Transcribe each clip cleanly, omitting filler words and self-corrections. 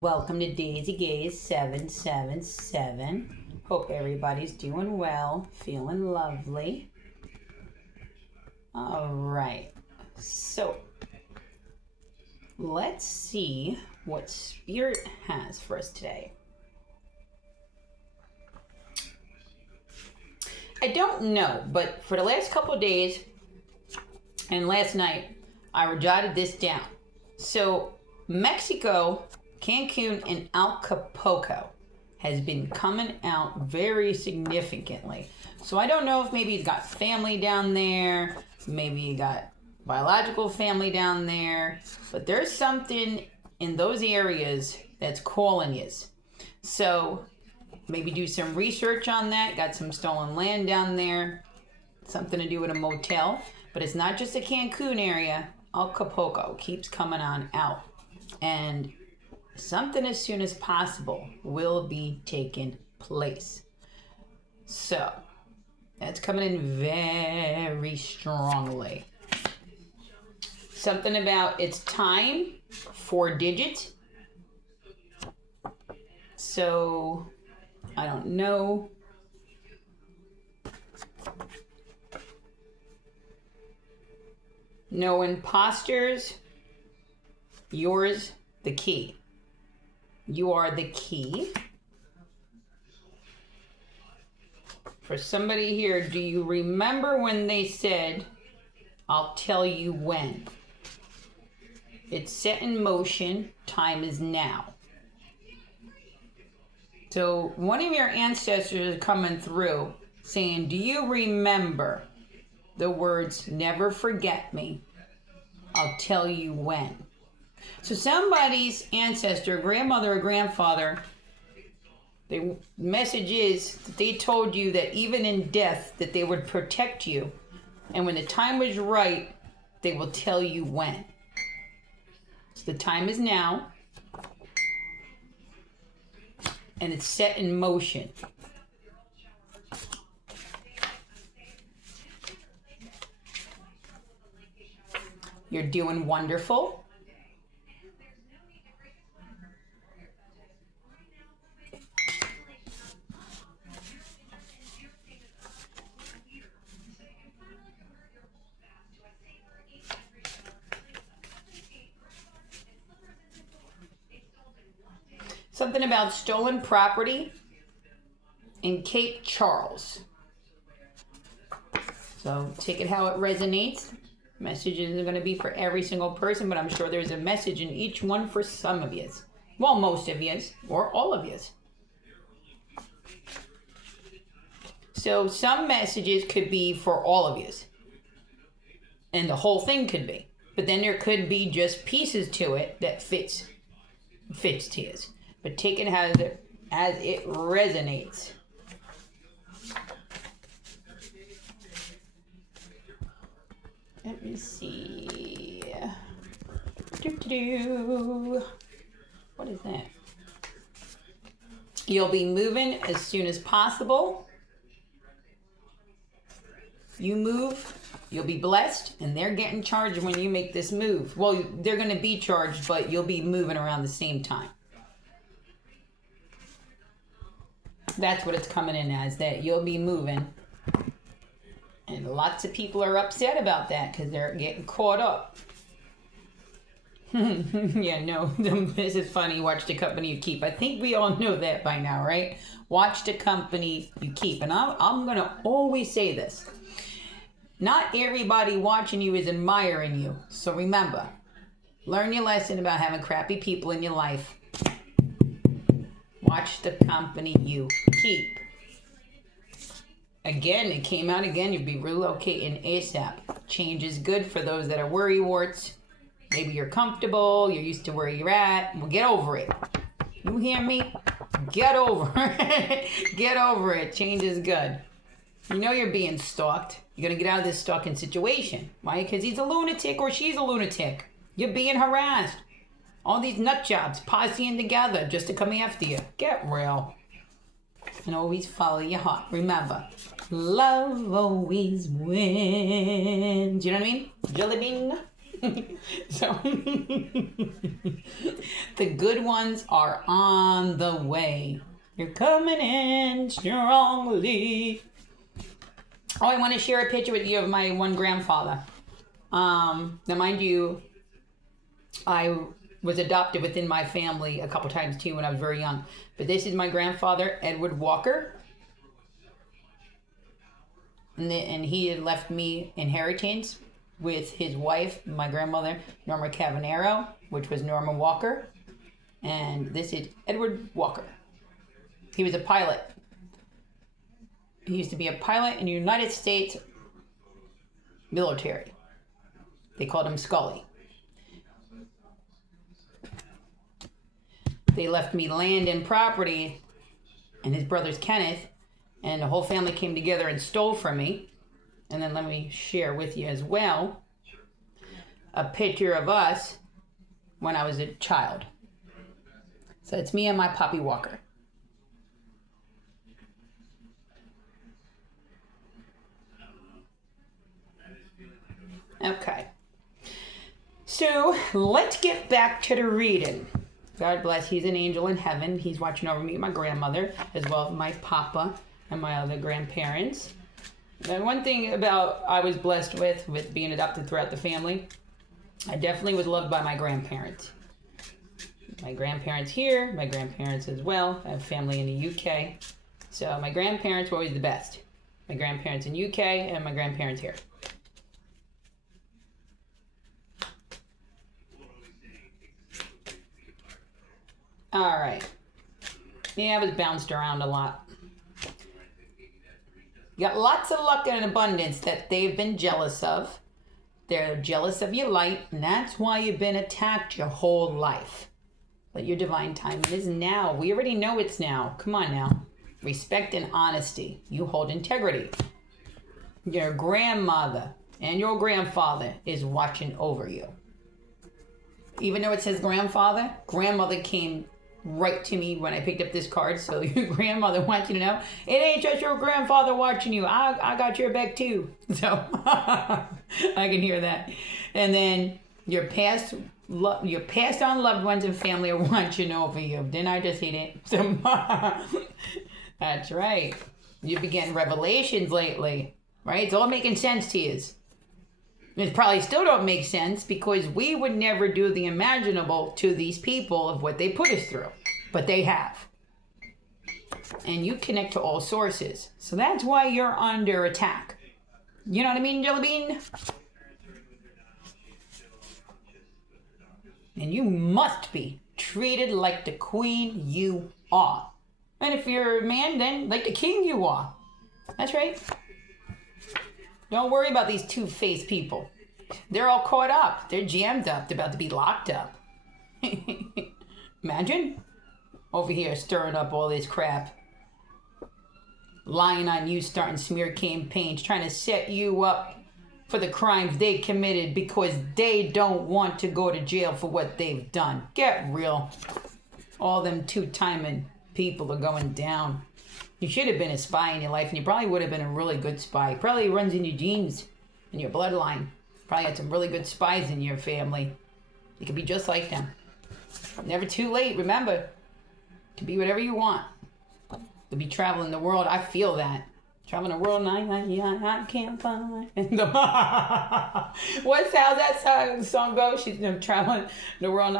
Welcome to Daisy Gaze 777. Hope everybody's doing well, feeling lovely. All right, so let's see what Spirit has for us today. I don't know, but for the last couple of days and last night, I jotted this down. So, Mexico, Cancun, and Acapulco has been coming out very significantly. So I don't know if maybe he's got family down there, maybe he got biological family down there, but there's something in those areas that's calling you. So maybe do some research on that. Got some stolen land down there, something to do with a motel, but it's not just the Cancun area. Acapulco keeps coming on out, and something as soon as possible will be taking place. So that's coming in very strongly. Something about it's time, 4 digits. So I don't know. No imposters. Yours the key. You are the key. For somebody here, do you remember when they said, I'll tell you when? It's set in motion. Time is now. So one of your ancestors is coming through saying, do you remember the words, never forget me? I'll tell you when. So somebody's ancestor, grandmother or grandfather, the message is that they told you that even in death that they would protect you, and when the time was right, they will tell you when. So the time is now, and it's set in motion. You're doing wonderful. Something about stolen property in Cape Charles. So take it how it resonates. Messages are going to be for every single person, but I'm sure there's a message in each one for some of you. Well, most of you, or all of you. So some messages could be for all of you. And the whole thing could be. But then there could be just pieces to it that fits to you. But take it as it resonates. Let me see. What is that? You'll be moving as soon as possible. You move, you'll be blessed, and they're getting charged when you make this move. Well, they're going to be charged, but you'll be moving around the same time. That's what it's coming in as, that you'll be moving. And lots of people are upset about that because they're getting caught up. Yeah, no, this is funny. Watch the company you keep. I think we all know that by now, right? Watch the company you keep. And I'm going to always say this. Not everybody watching you is admiring you. So remember, learn your lesson about having crappy people in your life. Watch the company you keep. Again, it came out again. You'll be relocating ASAP. Change is good for those that are worrywarts. Maybe you're comfortable. You're used to where you're at. Well, get over it. You hear me? Get over it. Get over it. Change is good. You know you're being stalked. You're going to get out of this stalking situation. Why? Because he's a lunatic or she's a lunatic. You're being harassed. All these nut jobs posseing together just to come after you. Get real. And always follow your heart. Remember, love always wins. You know what I mean? Jelly bean. So the good ones are on the way. You're coming in strongly. Oh, I want to share a picture with you of my one grandfather. Now, mind you, I was adopted within my family a couple times too when I was very young. But this is my grandfather, Edward Walker. And he had left me inheritance with his wife, my grandmother, Norma Cavanero, which was Norma Walker. And this is Edward Walker. He was a pilot. He used to be a pilot in the United States military. They called him Scully. They left me land and property, and his brother's Kenneth, and the whole family came together and stole from me. And then let me share with you as well a picture of us when I was a child. So it's me and my puppy Walker. Okay. So let's get back to the reading. God bless. He's an angel in heaven. He's watching over me and my grandmother, as well as my papa and my other grandparents. And one thing about I was blessed with being adopted throughout the family, I definitely was loved by my grandparents. My grandparents here, my grandparents as well. I have family in the UK. So my grandparents were always the best. My grandparents in UK and my grandparents here. All right. Yeah, I was bounced around a lot. You got lots of luck and abundance that they've been jealous of. They're jealous of your light, and that's why you've been attacked your whole life. But your divine time is now. We already know it's now. Come on now. Respect and honesty. You hold integrity. Your grandmother and your grandfather is watching over you. Even though it says grandfather, grandmother came right to me when I picked up this card. So your grandmother wants you to know, it ain't just your grandfather watching you. I got your back too. So I can hear that. And then your past on loved ones and family are watching over you. Didn't I just see that? So that's right. You've been getting revelations lately, right? It's all making sense to you. It probably still don't make sense because we would never do the imaginable to these people of what they put us through. But they have. And you connect to all sources. So that's why you're under attack. You know what I mean, Jelly Bean? And you must be treated like the queen you are. And if you're a man, then like the king you are. That's right. Don't worry about these two-faced people. They're all caught up. They're jammed up. They're about to be locked up. Imagine. Over here stirring up all this crap. Lying on you, starting smear campaigns, trying to set you up for the crimes they committed because they don't want to go to jail for what they've done. Get real. All them two-timing people are going down. You should have been a spy in your life, and you probably would have been a really good spy. Probably runs in your genes, in your bloodline. Probably had some really good spies in your family. You could be just like them. Never too late, remember. To be whatever you want. To be traveling the world, I feel that. Traveling the world, I can't find. How's that song go? She's traveling the world,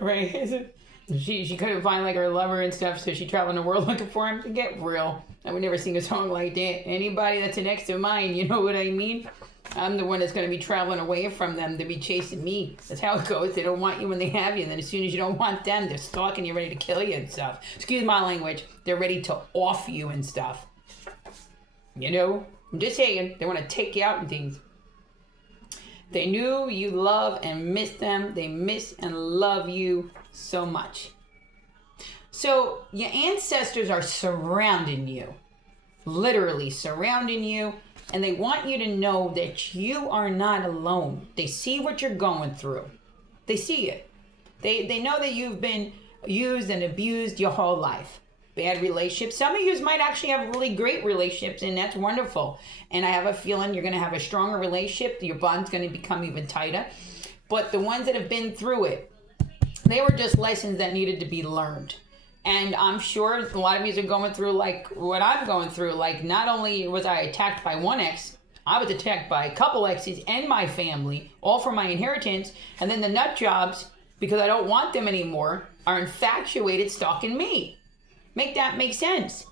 Right? She couldn't find like her lover and stuff, so she traveled the world looking for him. Get real. I would never sing a song like that. Anybody that's next to mine, you know what I mean? I'm the one that's going to be traveling away from them to be chasing me. That's how it goes. They don't want you when they have you, and then as soon as you don't want them, they're stalking you, ready to kill you and stuff. Excuse my language. They're ready to off you and stuff. You know? I'm just saying. They want to take you out and things. They knew you love and miss them. They miss and love you so much. So your ancestors are surrounding you. Literally surrounding you. And they want you to know that you are not alone. They see what you're going through. They see it. They know that you've been used and abused your whole life. bad relationships. Some of you might actually have really great relationships, and that's wonderful. And I have a feeling you're going to have a stronger relationship. Your bond's going to become even tighter. But the ones that have been through it, they were just lessons that needed to be learned. And I'm sure a lot of you are going through like what I'm going through. Like, not only was I attacked by one ex, I was attacked by a couple exes and my family, all for my inheritance. And then the nut jobs, because I don't want them anymore, are infatuated, stalking me. Make that make sense.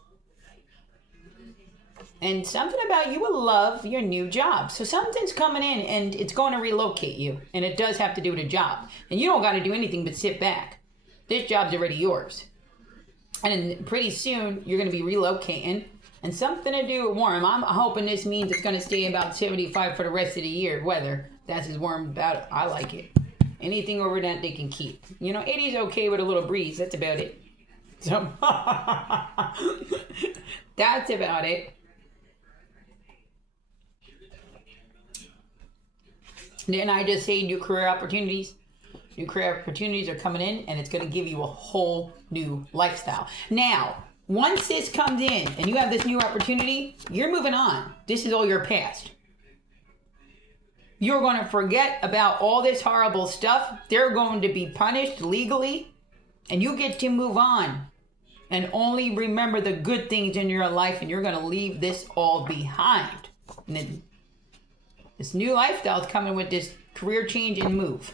And something about you will love your new job. So something's coming in and it's going to relocate you. And it does have to do with a job. And you don't got to do anything but sit back. This job's already yours. And pretty soon you're going to be relocating. And something to do with warm. I'm hoping this means it's going to stay about 75 for the rest of the year. Weather. That's as warm about. I like it. Anything over that they can keep. 80 is okay with a little breeze. That's about it. So that's about it. Then I just say new career opportunities. New career opportunities are coming in, and it's going to give you a whole new lifestyle. Now, once this comes in and you have this new opportunity, you're moving on. This is all your past. You're going to forget about all this horrible stuff. They're going to be punished legally, and you get to move on and only remember the good things in your life, and you're going to leave this all behind. And then this new lifestyle is coming with this career change and move.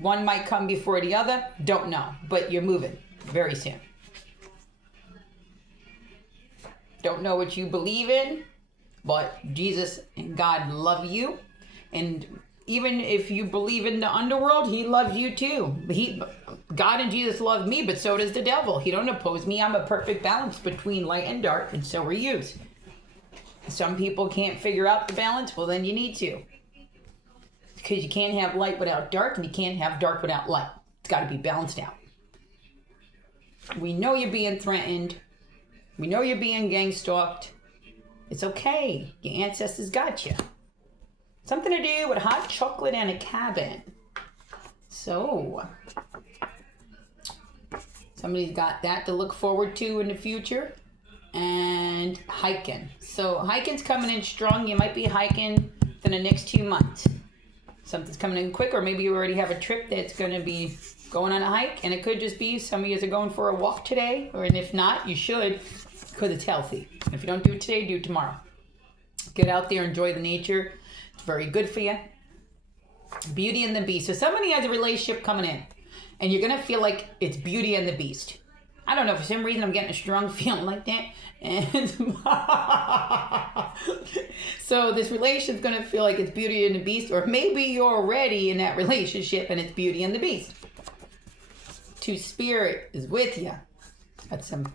One might come before the other, don't know, but you're moving very soon. Don't know what you believe in, but Jesus and God love you. And even if you believe in the underworld, he loves you too. God and Jesus love me, but so does the devil. He don't oppose me. I'm a perfect balance between light and dark, and so are you. Some people can't figure out the balance. Well, then you need to. Because you can't have light without dark, and you can't have dark without light. It's got to be balanced out. We know you're being threatened. We know you're being gang stalked. It's okay. Your ancestors got you. Something to do with hot chocolate and a cabin. So, somebody's got that to look forward to in the future. And hiking. So, hiking's coming in strong. You might be hiking for the next 2 months. Something's coming in quick, or maybe you already have a trip that's going to be going on a hike. And it could just be some of you are going for a walk today. And if not, you should, because it's healthy. If you don't do it today, do it tomorrow. Get out there, enjoy the nature. It's very good for you. Beauty and the Beast. So somebody has a relationship coming in, and you're going to feel like it's Beauty and the Beast. I don't know, for some reason I'm getting a strong feeling like that. And so this relationship's going to feel like it's Beauty and the Beast, or maybe you're already in that relationship and it's Beauty and the Beast. Two Spirit is with you. Got some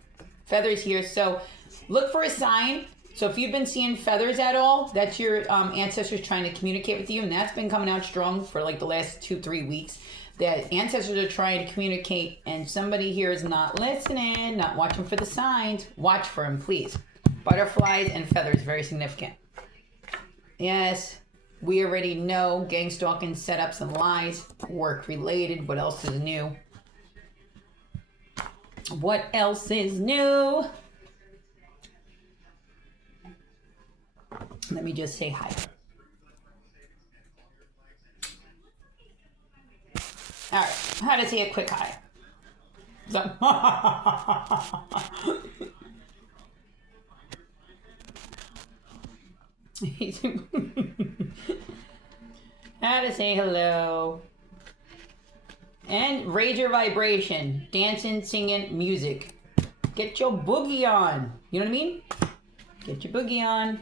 feathers here. So look for a sign. So if you've been seeing feathers at all, that's your ancestors trying to communicate with you. And that's been coming out strong for like the last 2-3 weeks. That ancestors are trying to communicate, and somebody here is not listening, not watching for the signs. Watch for them, please. Butterflies and feathers, very significant. Yes, we already know gang stalking, setups, and lies. Work related. What else is new? What else is new? Let me just say hi. All right, how to say a quick hi. So, how to say hello. And raise your vibration. Dancing, singing, music. Get your boogie on. You know what I mean? Get your boogie on.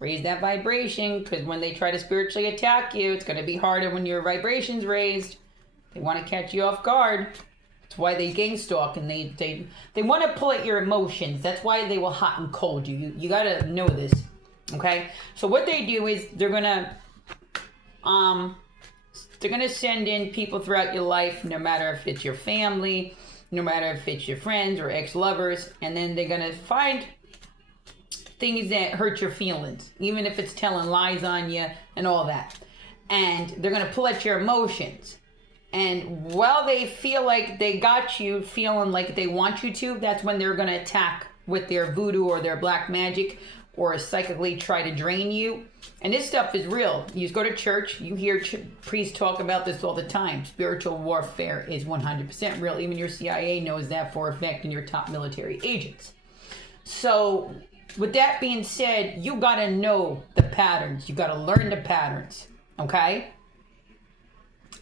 Raise that vibration, because when they try to spiritually attack you, it's going to be harder when your vibration's raised. They want to catch you off guard. That's why they gang stalk, and they want to pull at your emotions. That's why they will hot and cold you. You got to know this, okay? So what they do is they're gonna send in people throughout your life, no matter if it's your family, no matter if it's your friends or ex-lovers, and then they're gonna find things that hurt your feelings, even if it's telling lies on you and all that. And they're gonna pull at your emotions. And while they feel like they got you, feeling like they want you to, that's when they're going to attack with their voodoo or their black magic or psychically try to drain you. And this stuff is real. You just go to church, you hear priests talk about this all the time. Spiritual warfare is 100% real. Even your CIA knows that for a fact, and your top military agents. So with that being said, you got to know the patterns. You got to learn the patterns, okay?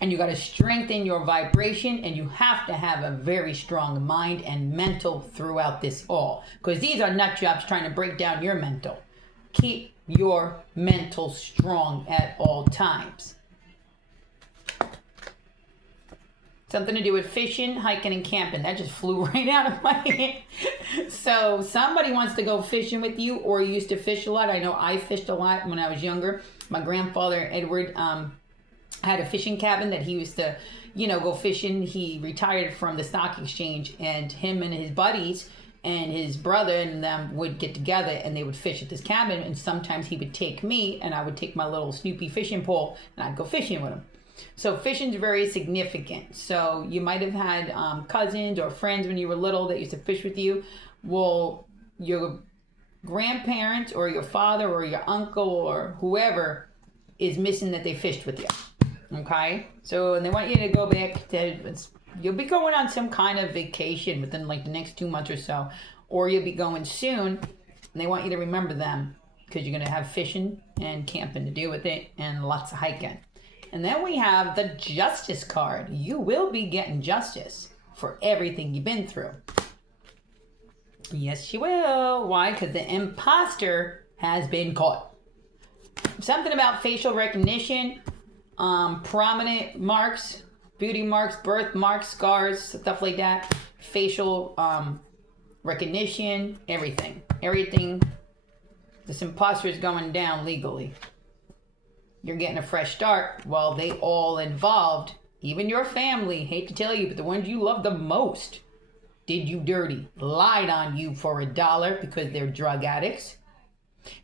And you got to strengthen your vibration, and you have to have a very strong mind and mental throughout this all. Because these are nut jobs trying to break down your mental. Keep your mental strong at all times. Something to do with fishing, hiking, and camping. That just flew right out of my hand. So somebody wants to go fishing with you, or used to fish a lot. I know I fished a lot when I was younger. My grandfather, Edward, had a fishing cabin that he used to, go fishing. He retired from the stock exchange, and him and his buddies and his brother and them would get together and they would fish at this cabin. And sometimes he would take me, and I would take my little Snoopy fishing pole, and I'd go fishing with him. So fishing is very significant. So you might have had cousins or friends when you were little that used to fish with you. Well, your grandparents or your father or your uncle or whoever is missing that they fished with you. Okay? So and they want you to go back to, you'll be going on some kind of vacation within like the next 2 months or so. Or you'll be going soon, and they want you to remember them because you're going to have fishing and camping to do with it and lots of hiking. And then we have the justice card. You will be getting justice for everything you've been through. Yes, you will. Why? Because the imposter has been caught. Something about facial recognition, prominent marks, beauty marks, birth marks, scars, stuff like that. Facial recognition, everything. Everything. This imposter is going down legally. You're getting a fresh start while they all involved, even your family, hate to tell you, but the ones you love the most, did you dirty, lied on you for $1 because they're drug addicts,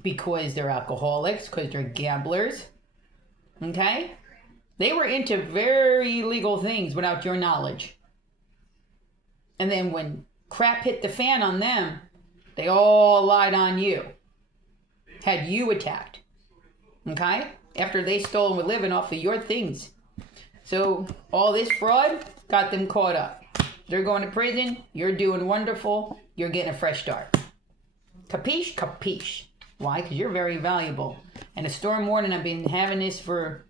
because they're alcoholics, because they're gamblers, okay? They were into very illegal things without your knowledge. And then when crap hit the fan on them, they all lied on you, had you attacked, okay? After they stole and were living off of your things. So all this fraud got them caught up. They're going to prison. You're doing wonderful. You're getting a fresh start. Capiche? Capiche. Why? Because you're very valuable. And a storm warning, I've been having this for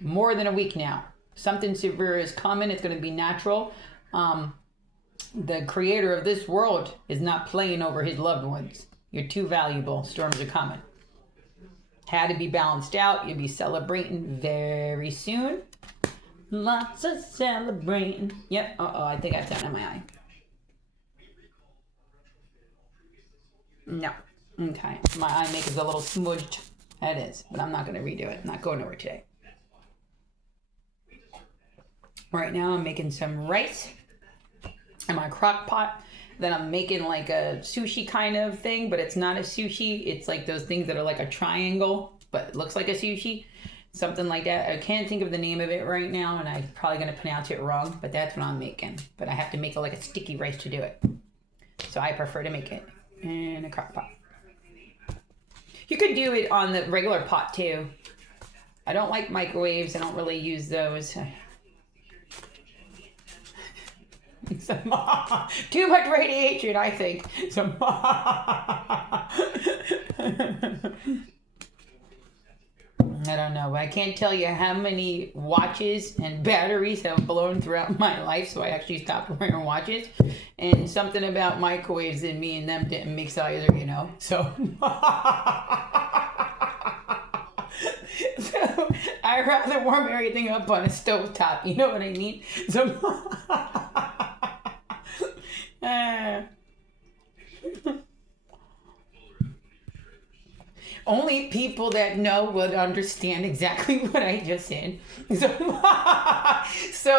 more than a week now. Something severe is coming. It's going to be natural. The creator of this world is not playing over his loved ones. You're too valuable. Storms are coming. Had to be balanced out. You'll be celebrating very soon. Lots of celebrating. Yep. I think I've done it in my eye. No. Okay. My eye maker's a little smudged. That is. But I'm not going to redo it. I'm not going over today. Right now I'm making some rice in my crock pot. Then I'm making like a sushi kind of thing, but it's not a sushi. It's like those things that are like a triangle, but it looks like a sushi. Something like that. I can't think of the name of it right now, and I'm probably going to pronounce it wrong, but that's what I'm making. But I have to make it like a sticky rice to do it. So I prefer to make it in a crock pot. You could do it on the regular pot too. I don't like microwaves. I don't really use those. Too much radiation, I think. I don't know. I can't tell you how many watches and batteries have blown throughout my life, so I actually stopped wearing watches. And something about microwaves and me and them didn't mix either, So, so I'd rather warm everything up on a stovetop. You know what I mean? So. Only people that know would understand exactly what I just said. So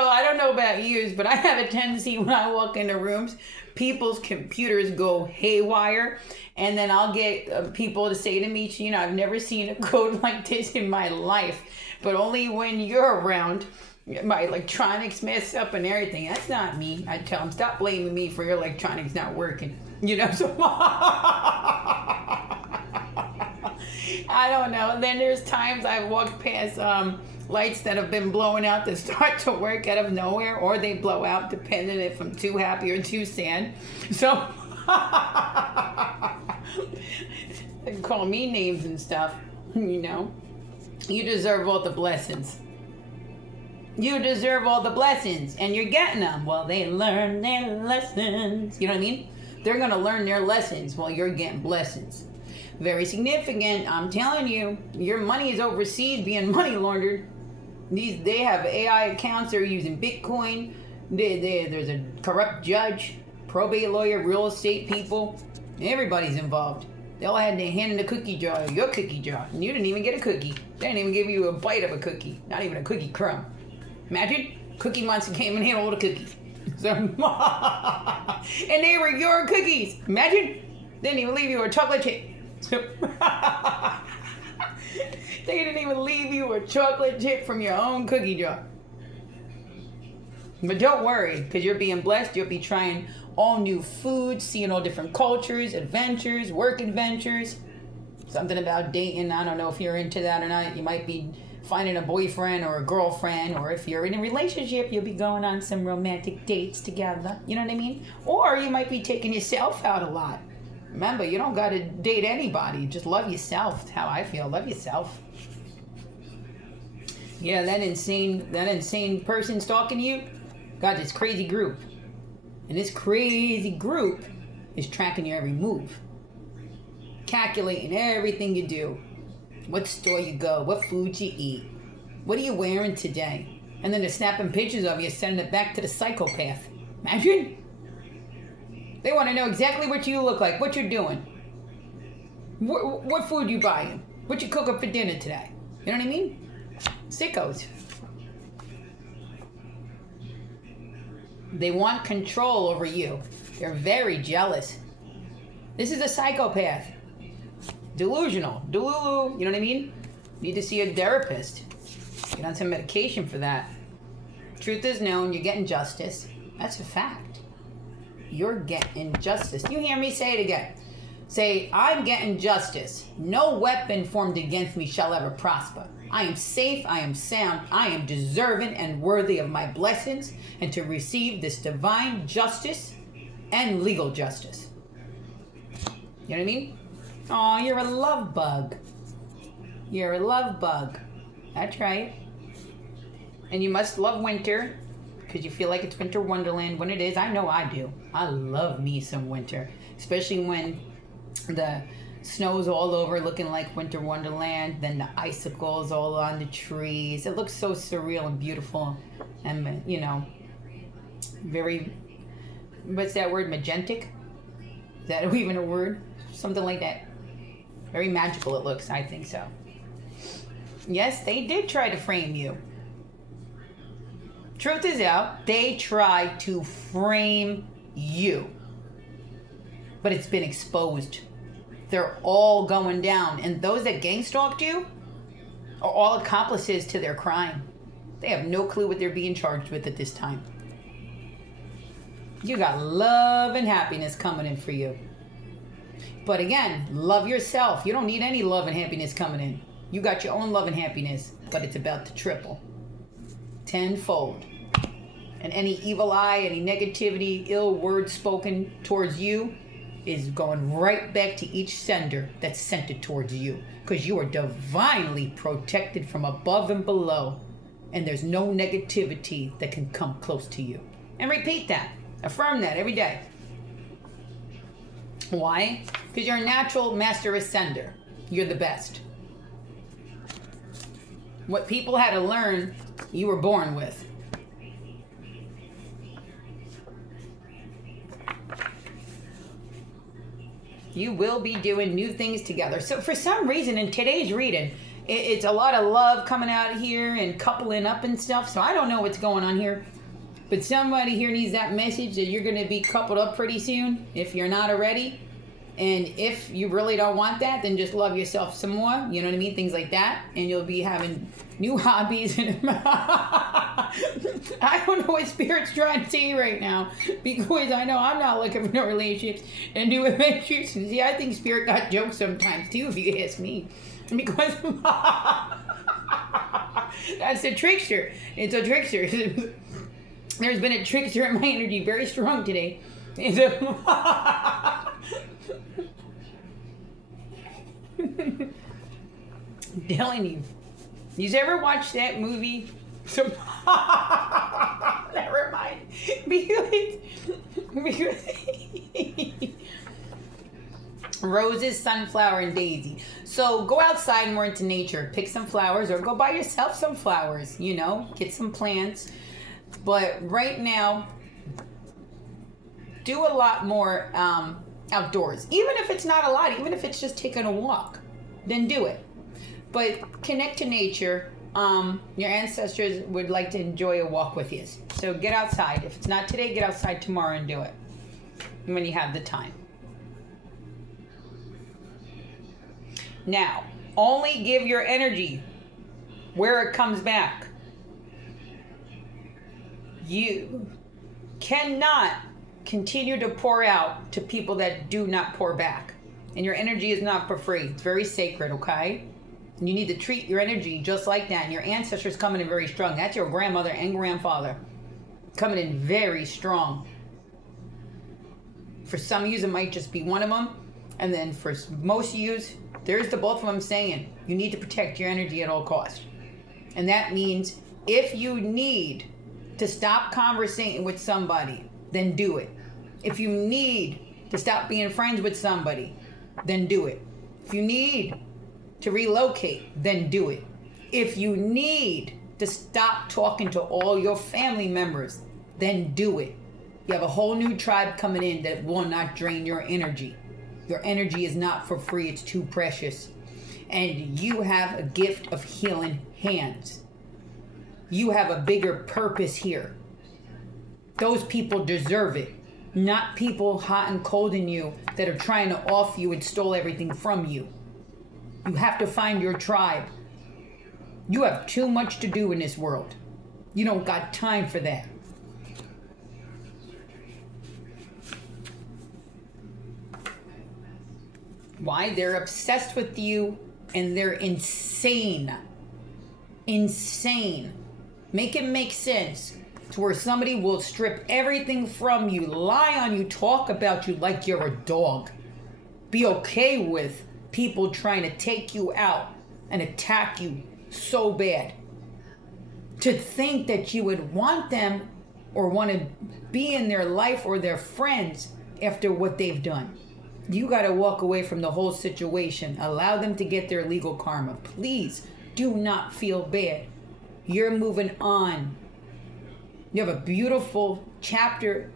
I don't know about you, but I have a tendency when I walk into rooms, people's computers go haywire, and then I'll get people to say to me, I've never seen a code like this in my life, but only when you're around. My electronics mess up and everything. That's not me. I tell them, stop blaming me for your electronics not working. So I don't know. Then there's times I've walked past lights that have been blowing out that start to work out of nowhere, or they blow out depending if I'm too happy or too sad. So they call me names and stuff. You deserve all the blessings. You deserve all the blessings, and you're getting them. Well, they learn their lessons. You know what I mean? They're going to learn their lessons while you're getting blessings. Very significant. I'm telling you, your money is overseas being money laundered. They have AI accounts. They're using Bitcoin. There's a corrupt judge, probate lawyer, real estate people. Everybody's involved. They all had their hand in the cookie jar, your cookie jar, and you didn't even get a cookie. They didn't even give you a bite of a cookie, not even a cookie crumb. Imagine, Cookie Monster came in here with all the cookies. And they were your cookies. Imagine, they didn't even leave you a chocolate chip. They didn't even leave you a chocolate chip from your own cookie jar. But don't worry, because you're being blessed. You'll be trying all new foods, seeing all different cultures, adventures, work adventures. Something about dating. I don't know if you're into that or not. You might be finding a boyfriend or a girlfriend, or if you're in a relationship, you'll be going on some romantic dates together. You know what I mean? Or you might be taking yourself out a lot. Remember, you don't got to date anybody. Just love yourself. That's how I feel. Love yourself. Yeah, that insane person stalking you got this crazy group. And this crazy group is tracking your every move. Calculating everything you do. What store you go, what food you eat. What are you wearing today? And then they're snapping pictures of you, sending it back to the psychopath. Imagine. They want to know exactly what you look like, what you're doing. What food you buying. What you cooking for dinner today. You know what I mean? Sickos. They want control over you. They're very jealous. This is a psychopath. Delusional. Delulu. You know what I mean? Need to see a therapist. Get on some medication for that. Truth is known. You're getting justice. That's a fact. You're getting justice. You hear me say it again. Say, I'm getting justice. No weapon formed against me shall ever prosper. I am safe, I am sound, I am deserving and worthy of my blessings and to receive this divine justice and legal justice. You know what I mean? Oh, you're a love bug. You're a love bug. That's right. And you must love winter because you feel like it's winter wonderland when it is. I know I do. I love me some winter, especially when the snow's all over looking like winter wonderland, then the icicles all on the trees. It looks so surreal and beautiful and, very, what's that word, magentic? Is that even a word? Something like that. Very magical it looks, I think so. Yes, they did try to frame you. Truth is out, they tried to frame you. But it's been exposed. They're all going down. And those that gang stalked you are all accomplices to their crime. They have no clue what they're being charged with at this time. You got love and happiness coming in for you. But again, love yourself. You don't need any love and happiness coming in. You got your own love and happiness, but it's about to triple. Tenfold. And any evil eye, any negativity, ill words spoken towards you is going right back to each sender that sent it towards you. Because you are divinely protected from above and below. And there's no negativity that can come close to you. And repeat that. Affirm that every day. Why? Because you're a natural master ascender. You're the best. What people had to learn, you were born with. You will be doing new things together. So for some reason in today's reading, it's a lot of love coming out here and coupling up and stuff. So I don't know what's going on here. But somebody here needs that message that you're going to be coupled up pretty soon, if you're not already. And if you really don't want that, then just love yourself some more. You know what I mean? Things like that. And you'll be having new hobbies. I don't know what Spirit's trying to say right now. Because I know I'm not looking for no relationships and new adventures. See, I think Spirit got jokes sometimes too, if you ask me. Because that's a trickster. It's a trickster. There's been a trickster in my energy very strong today. Telling you. You ever watched that movie? Never mind. Because roses, sunflower, and daisy. So go outside more into nature. Pick some flowers or go buy yourself some flowers. You know, get some plants. But right now, do a lot more outdoors. Even if it's not a lot, even if it's just taking a walk, then do it. But connect to nature. Your ancestors would like to enjoy a walk with you. So get outside. If it's not today, get outside tomorrow and do it when you have the time. Now, only give your energy where it comes back. You cannot continue to pour out to people that do not pour back. And your energy is not for free. It's very sacred, okay? And you need to treat your energy just like that. And your ancestors coming in very strong. That's your grandmother and grandfather coming in very strong. For some of you, it might just be one of them. And then for most of you, there's the both of them saying, you need to protect your energy at all costs. And that means if you need to stop conversating with somebody, then do it. If you need to stop being friends with somebody, then do it. If you need to relocate, then do it. If you need to stop talking to all your family members, then do it. You have a whole new tribe coming in that will not drain your energy. Your energy is not for free. It's too precious. And you have a gift of healing hands. You have a bigger purpose here. Those people deserve it. Not people hot and cold in you that are trying to off you and stole everything from you. You have to find your tribe. You have too much to do in this world. You don't got time for that. Why? They're obsessed with you and they're insane. Insane. Make it make sense to where somebody will strip everything from you, lie on you, talk about you like you're a dog. Be okay with people trying to take you out and attack you so bad. To think that you would want them or want to be in their life or their friends after what they've done. You got to walk away from the whole situation. Allow them to get their legal karma. Please do not feel bad. You're moving on. You have a beautiful chapter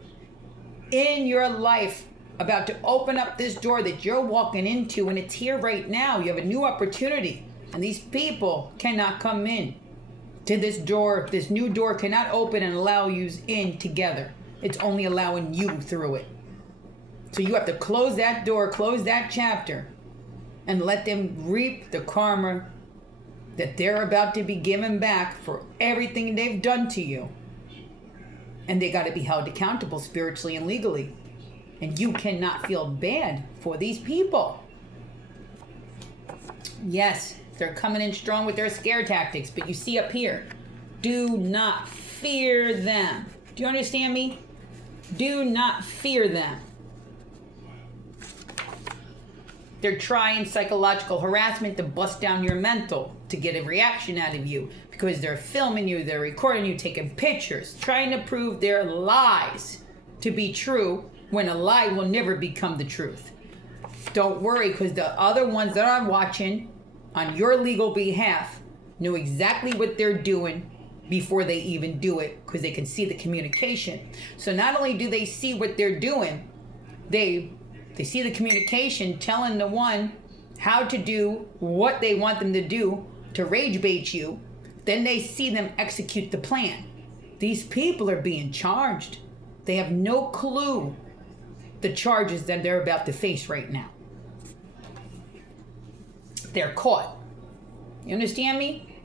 in your life about to open up this door that you're walking into, and it's here right now. You have a new opportunity, and these people cannot come in to this door. This new door cannot open and allow you in together. It's only allowing you through it. So you have to close that door, close that chapter, and let them reap the karma that they're about to be given back for everything they've done to you. And they got to be held accountable spiritually and legally. And you cannot feel bad for these people. Yes, they're coming in strong with their scare tactics, but you see up here, do not fear them. Do you understand me? Do not fear them. They're trying psychological harassment to bust down your mental, to get a reaction out of you, because they're filming you, they're recording you, taking pictures, trying to prove their lies to be true when a lie will never become the truth. Don't worry, because the other ones that are watching on your legal behalf know exactly what they're doing before they even do it, because they can see the communication. So not only do they see what they're doing, they see the communication telling the one how to do what they want them to do to rage bait you. Then they see them execute the plan. These people are being charged. They have no clue the charges that they're about to face right now. they're caught. You understand me?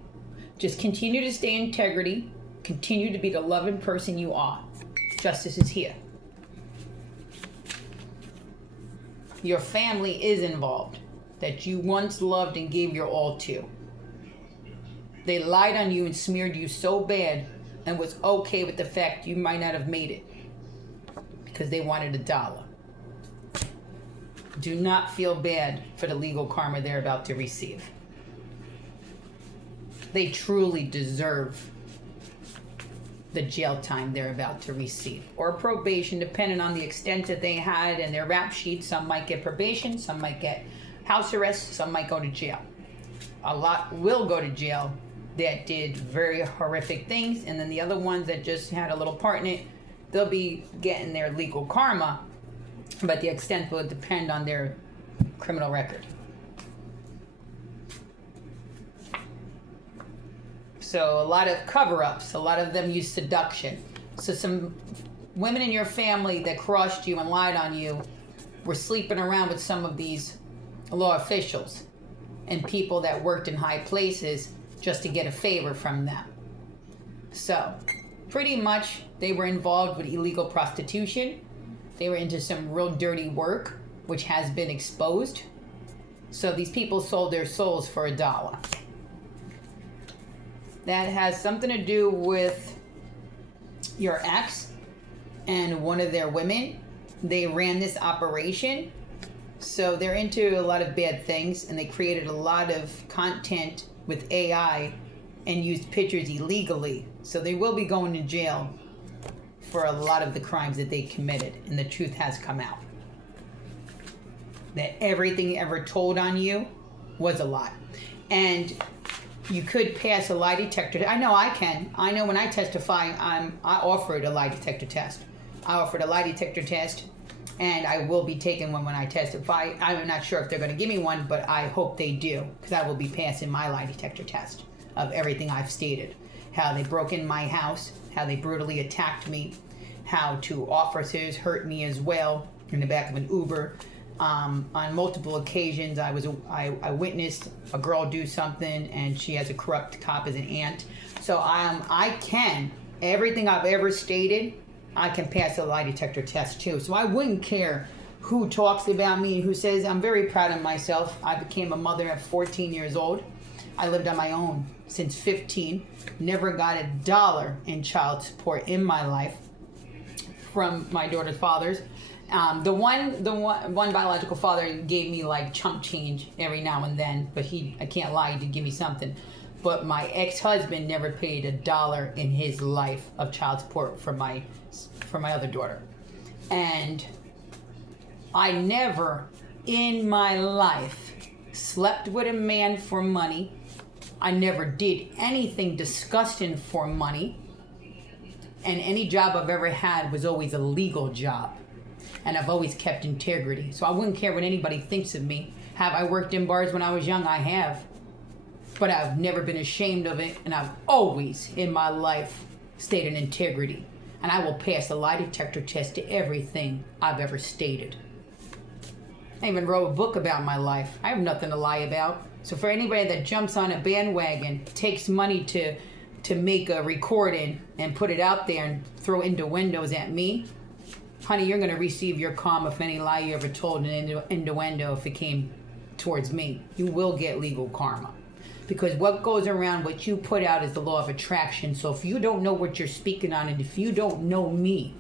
Just continue to stay in integrity. Continue to be the loving person you are. Justice is here. Your family is involved, that you once loved and gave your all to. They lied on you and smeared you so bad and was okay with the fact you might not have made it because they wanted $1. Do not feel bad for the legal karma they're about to receive. They truly deserve the jail time they're about to receive, or probation, depending on the extent that they had and their rap sheet. Some might get probation, some might get house arrest, some might go to jail. A lot will go to jail that did very horrific things, and then the other ones that just had a little part in it, they'll be getting their legal karma, but the extent will depend on their criminal record. So a lot of cover-ups, a lot of them use seduction. So some women in your family that crossed you and lied on you were sleeping around with some of these law officials and people that worked in high places just to get a favor from them. So pretty much they were involved with illegal prostitution. They were into some real dirty work, which has been exposed. So these people sold their souls for $1. That has something to do with your ex and one of their women. They ran this operation. So they're into a lot of bad things, and they created a lot of content with AI and used pictures illegally. So they will be going to jail for a lot of the crimes that they committed, and the truth has come out. That everything ever told on you was a lie. And you could pass a lie detector. I know I can. I know when I testify, I offered a lie detector test. I offered a lie detector test, and I will be taking one when I testify. I'm not sure if they're going to give me one, but I hope they do, because I will be passing my lie detector test of everything I've stated. How they broke in my house, how they brutally attacked me, how two officers hurt me as well in the back of an Uber. On multiple occasions, I witnessed a girl do something, and she has a corrupt cop as an aunt. So I can, everything I've ever stated, I can pass a lie detector test too. So I wouldn't care who talks about me and who says. I'm very proud of myself. I became a mother at 14 years old. I lived on my own since 15. Never got $1 in child support in my life from my daughter's fathers. The one biological father gave me like chump change every now and then, but I can't lie, he did give me something. But my ex-husband never paid $1 in his life of child support for my other daughter. And I never in my life slept with a man for money. I never did anything disgusting for money. And any job I've ever had was always a legal job. And I've always kept integrity. So I wouldn't care what anybody thinks of me. Have I worked in bars when I was young? I have. But I've never been ashamed of it. And I've always, in my life, stayed in integrity. And I will pass a lie detector test to everything I've ever stated. I even wrote a book about my life. I have nothing to lie about. So for anybody that jumps on a bandwagon, takes money to make a recording and put it out there and throw innuendos at me, honey, you're going to receive your karma for any lie you ever told, an innuendo if it came towards me. You will get legal karma. Because what goes around, what you put out is the law of attraction. So if you don't know what you're speaking on, and if you don't know me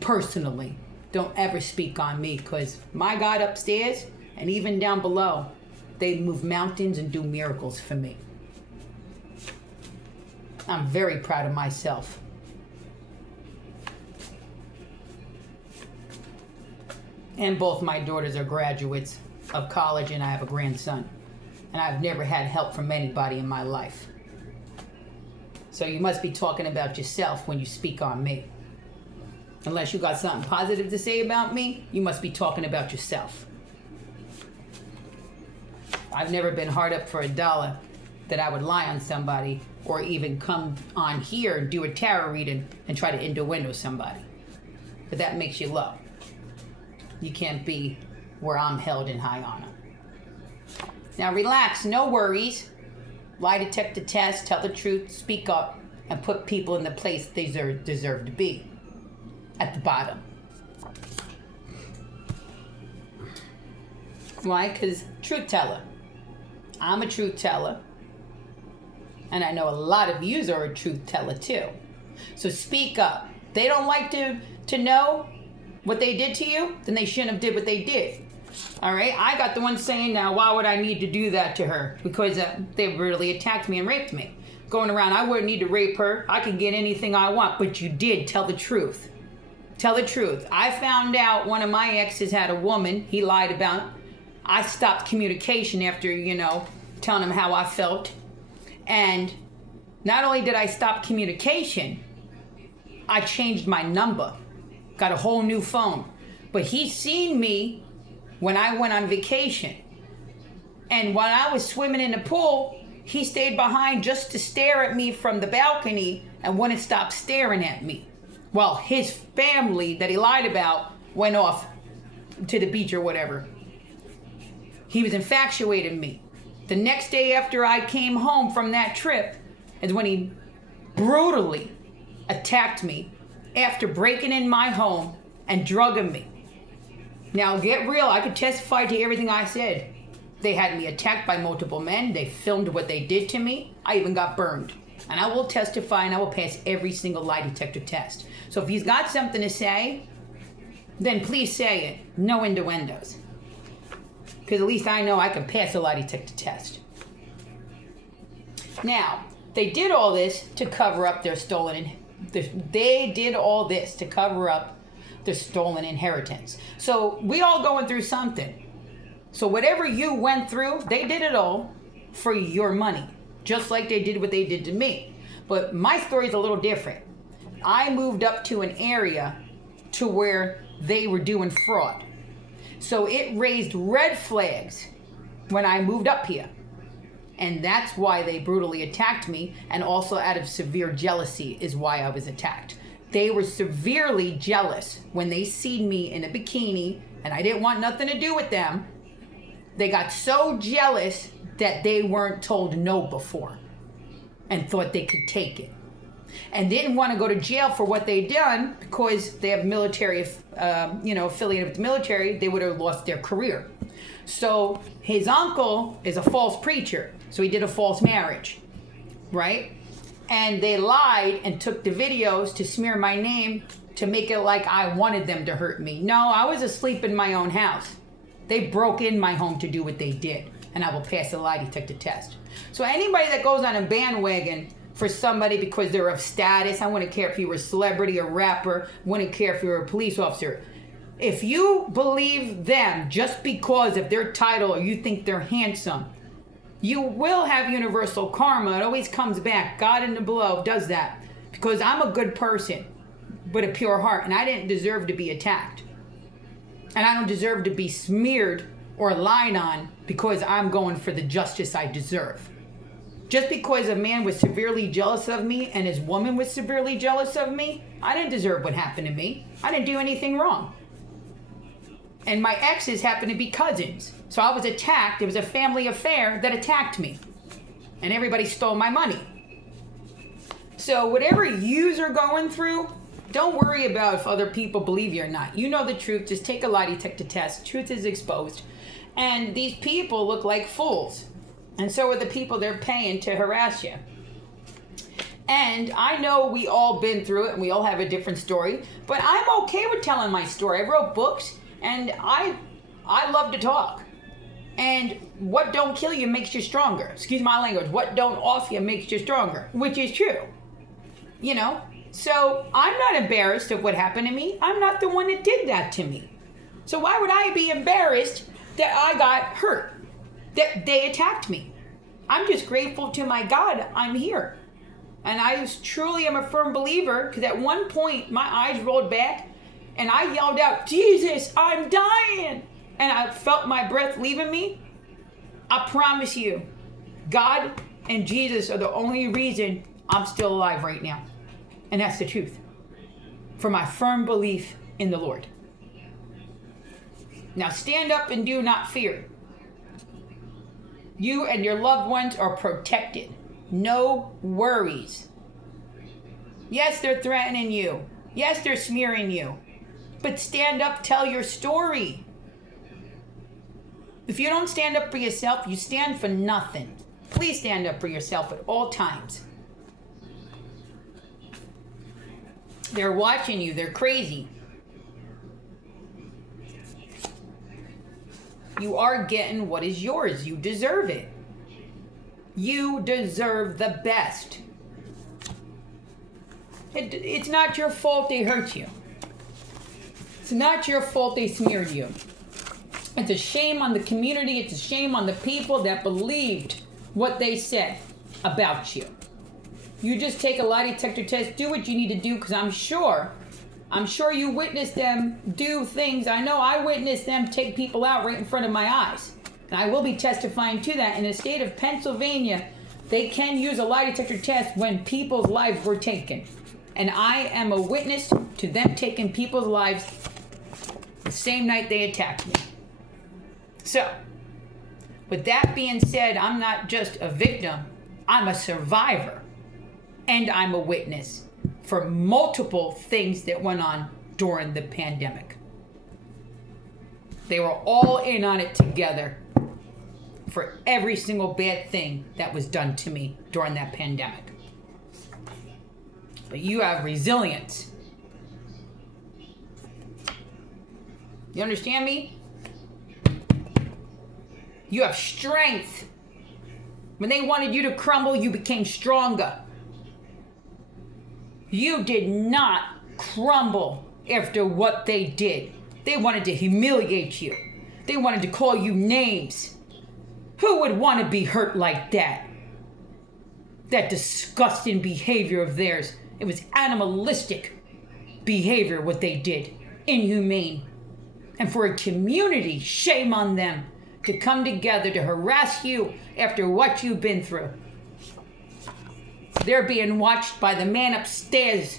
personally, don't ever speak on me. Because my God upstairs and even down below, they move mountains and do miracles for me. I'm very proud of myself. And both my daughters are graduates of college, and I have a grandson. And I've never had help from anybody in my life. So you must be talking about yourself when you speak on me. Unless you got something positive to say about me, you must be talking about yourself. I've never been hard up for $1 that I would lie on somebody or even come on here and do a tarot reading and try to innuendo somebody. But that makes you low. You can't be where I'm held in high honor. Now relax, no worries. Lie detector test, tell the truth, speak up, and put people in the place they deserve to be. At the bottom. Why? Because truth teller. I'm a truth teller. And I know a lot of yous are a truth teller too. So speak up. They don't like to know what they did to you, then they shouldn't have did what they did. All right? I got the one saying now, why would I need to do that to her? Because they brutally attacked me and raped me. Going around, I wouldn't need to rape her. I could get anything I want. But you did. Tell the truth. Tell the truth. I found out one of my exes had a woman he lied about. I stopped communication after, telling him how I felt. And not only did I stop communication, I changed my number. Got a whole new phone. But he seen me when I went on vacation. And when I was swimming in the pool, he stayed behind just to stare at me from the balcony and wouldn't stop staring at me. Well, his family that he lied about went off to the beach or whatever. He was infatuated with me. The next day after I came home from that trip is when he brutally attacked me after breaking in my home and drugging me. Now, get real. I could testify to everything I said. They had me attacked by multiple men. They filmed what they did to me. I even got burned. And I will testify and I will pass every single lie detector test. So if he's got something to say, then please say it. No innuendos. Because at least I know I can pass a lie detector test. Now, they did all this to cover up their stolen... They did all this to cover up their stolen inheritance. So we all going through something. So whatever you went through, they did it all for your money. Just like they did what they did to me. But my story is a little different. I moved up to an area to where they were doing fraud. So it raised red flags when I moved up here. And that's why they brutally attacked me. And also out of severe jealousy is why I was attacked. They were severely jealous when they seen me in a bikini and I didn't want nothing to do with them. They got so jealous that they weren't told no before and thought they could take it. And didn't want to go to jail for what they done because they have military, affiliated with the military, they would have lost their career. So his uncle is a false preacher. So he did a false marriage, right? And they lied and took the videos to smear my name to make it like I wanted them to hurt me. No, I was asleep in my own house. They broke in my home to do what they did. And I will pass the lie detector test. So anybody that goes on a bandwagon for somebody because they're of status, I wouldn't care if you were a celebrity, a rapper, wouldn't care if you were a police officer. If you believe them just because of their title or you think they're handsome, you will have universal karma. It always comes back. God in the below does that. Because I'm a good person with a pure heart and I didn't deserve to be attacked. And I don't deserve to be smeared or lied on because I'm going for the justice I deserve. Just because a man was severely jealous of me and his woman was severely jealous of me, I didn't deserve what happened to me. I didn't do anything wrong. And my exes happened to be cousins. So I was attacked. It was a family affair that attacked me. And everybody stole my money. So whatever yous are going through, don't worry about if other people believe you or not. You know the truth. Just take a lie detector test. Truth is exposed. And these people look like fools. And so are the people they're paying to harass you. And I know we all been through it and we all have a different story. But I'm okay with telling my story. I wrote books and I love to talk. And what don't kill you makes you stronger. Excuse my language. What don't off you makes you stronger. Which is true. You know? So I'm not embarrassed of what happened to me. I'm not the one that did that to me. So why would I be embarrassed that I got hurt? That they attacked me? I'm just grateful to my God I'm here. And I truly am a firm believer because at one point my eyes rolled back and I yelled out, Jesus, I'm dying. And I felt my breath leaving me. I promise you, God and Jesus are the only reason I'm still alive right now. And that's the truth. For my firm belief in the Lord. Now stand up and do not fear. You and your loved ones are protected. No worries. Yes, they're threatening you. Yes, they're smearing you. But stand up, tell your story. If you don't stand up for yourself, you stand for nothing. Please stand up for yourself at all times. They're watching you. They're crazy. You are getting what is yours. You deserve it. You deserve the best. It's not your fault they hurt you. It's not your fault they smeared you. It's a shame on the community. It's a shame on the people that believed what they said about you. You just take a lie detector test, do what you need to do, because I'm sure you witnessed them do things. I know I witnessed them take people out right in front of my eyes. And I will be testifying to that. In the state of Pennsylvania, they can use a lie detector test when people's lives were taken. And I am a witness to them taking people's lives the same night they attacked me. So, with that being said, I'm not just a victim, I'm a survivor. And I'm a witness for multiple things that went on during the pandemic. They were all in on it together for every single bad thing that was done to me during that pandemic. But you have resilience. You understand me? You have strength. When they wanted you to crumble, you became stronger. You did not crumble after what they did. They wanted to humiliate you. They wanted to call you names. Who would want to be hurt like that? That disgusting behavior of theirs. It was animalistic behavior, what they did. Inhumane. And for a community, shame on them to come together to harass you after what you've been through. They're being watched by the man upstairs.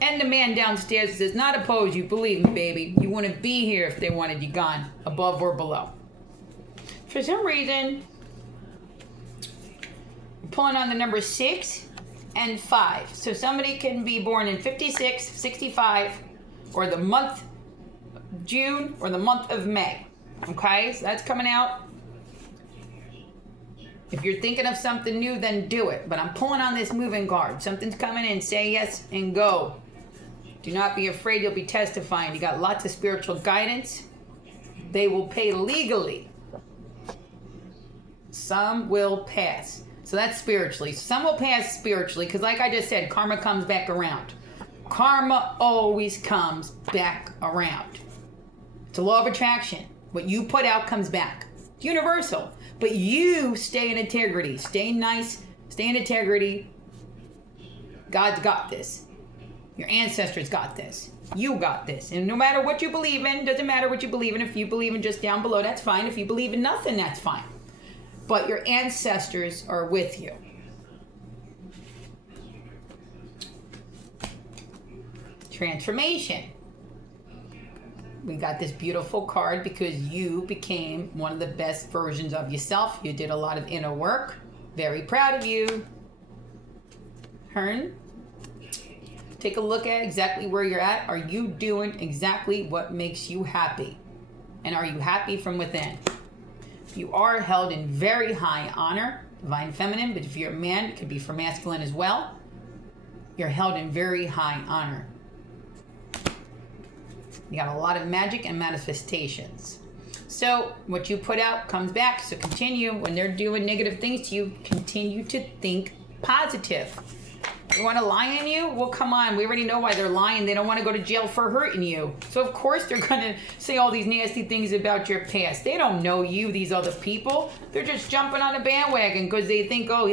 And the man downstairs does not oppose you, believe me, baby. You wouldn't be here if they wanted you gone, above or below. For some reason, I'm pulling on the number 6 and 5. So somebody can be born in 56, 65, or the month of June, or the month of May. Okay, so that's coming out. If you're thinking of something new, then do it. But I'm pulling on this moving card. Something's coming in. Say yes and go. Do not be afraid. You'll be testifying. You got lots of spiritual guidance. They will pay legally. Some will pass. So that's spiritually. Some will pass spiritually because like I just said, karma comes back around. Karma always comes back around. It's a law of attraction. What you put out comes back. It's universal. But you stay in integrity. Stay nice. Stay in integrity. God's got this. Your ancestors got this. You got this. And no matter what you believe in, doesn't matter what you believe in. If you believe in just down below, that's fine. If you believe in nothing, that's fine. But your ancestors are with you. Transformation. We got this beautiful card because you became one of the best versions of yourself. You did a lot of inner work. Very proud of you. Hearn. Take a look at exactly where you're at. Are you doing exactly what makes you happy? And are you happy from within? You are held in very high honor, divine feminine, but if you're a man, it could be for masculine as well. You're held in very high honor. You got a lot of magic and manifestations. So what you put out comes back. So continue. When they're doing negative things to you, continue to think positive. They want to lie on you? Well, come on. We already know why they're lying. They don't want to go to jail for hurting you. So of course they're going to say all these nasty things about your past. They don't know you, these other people. They're just jumping on a bandwagon because they think, oh,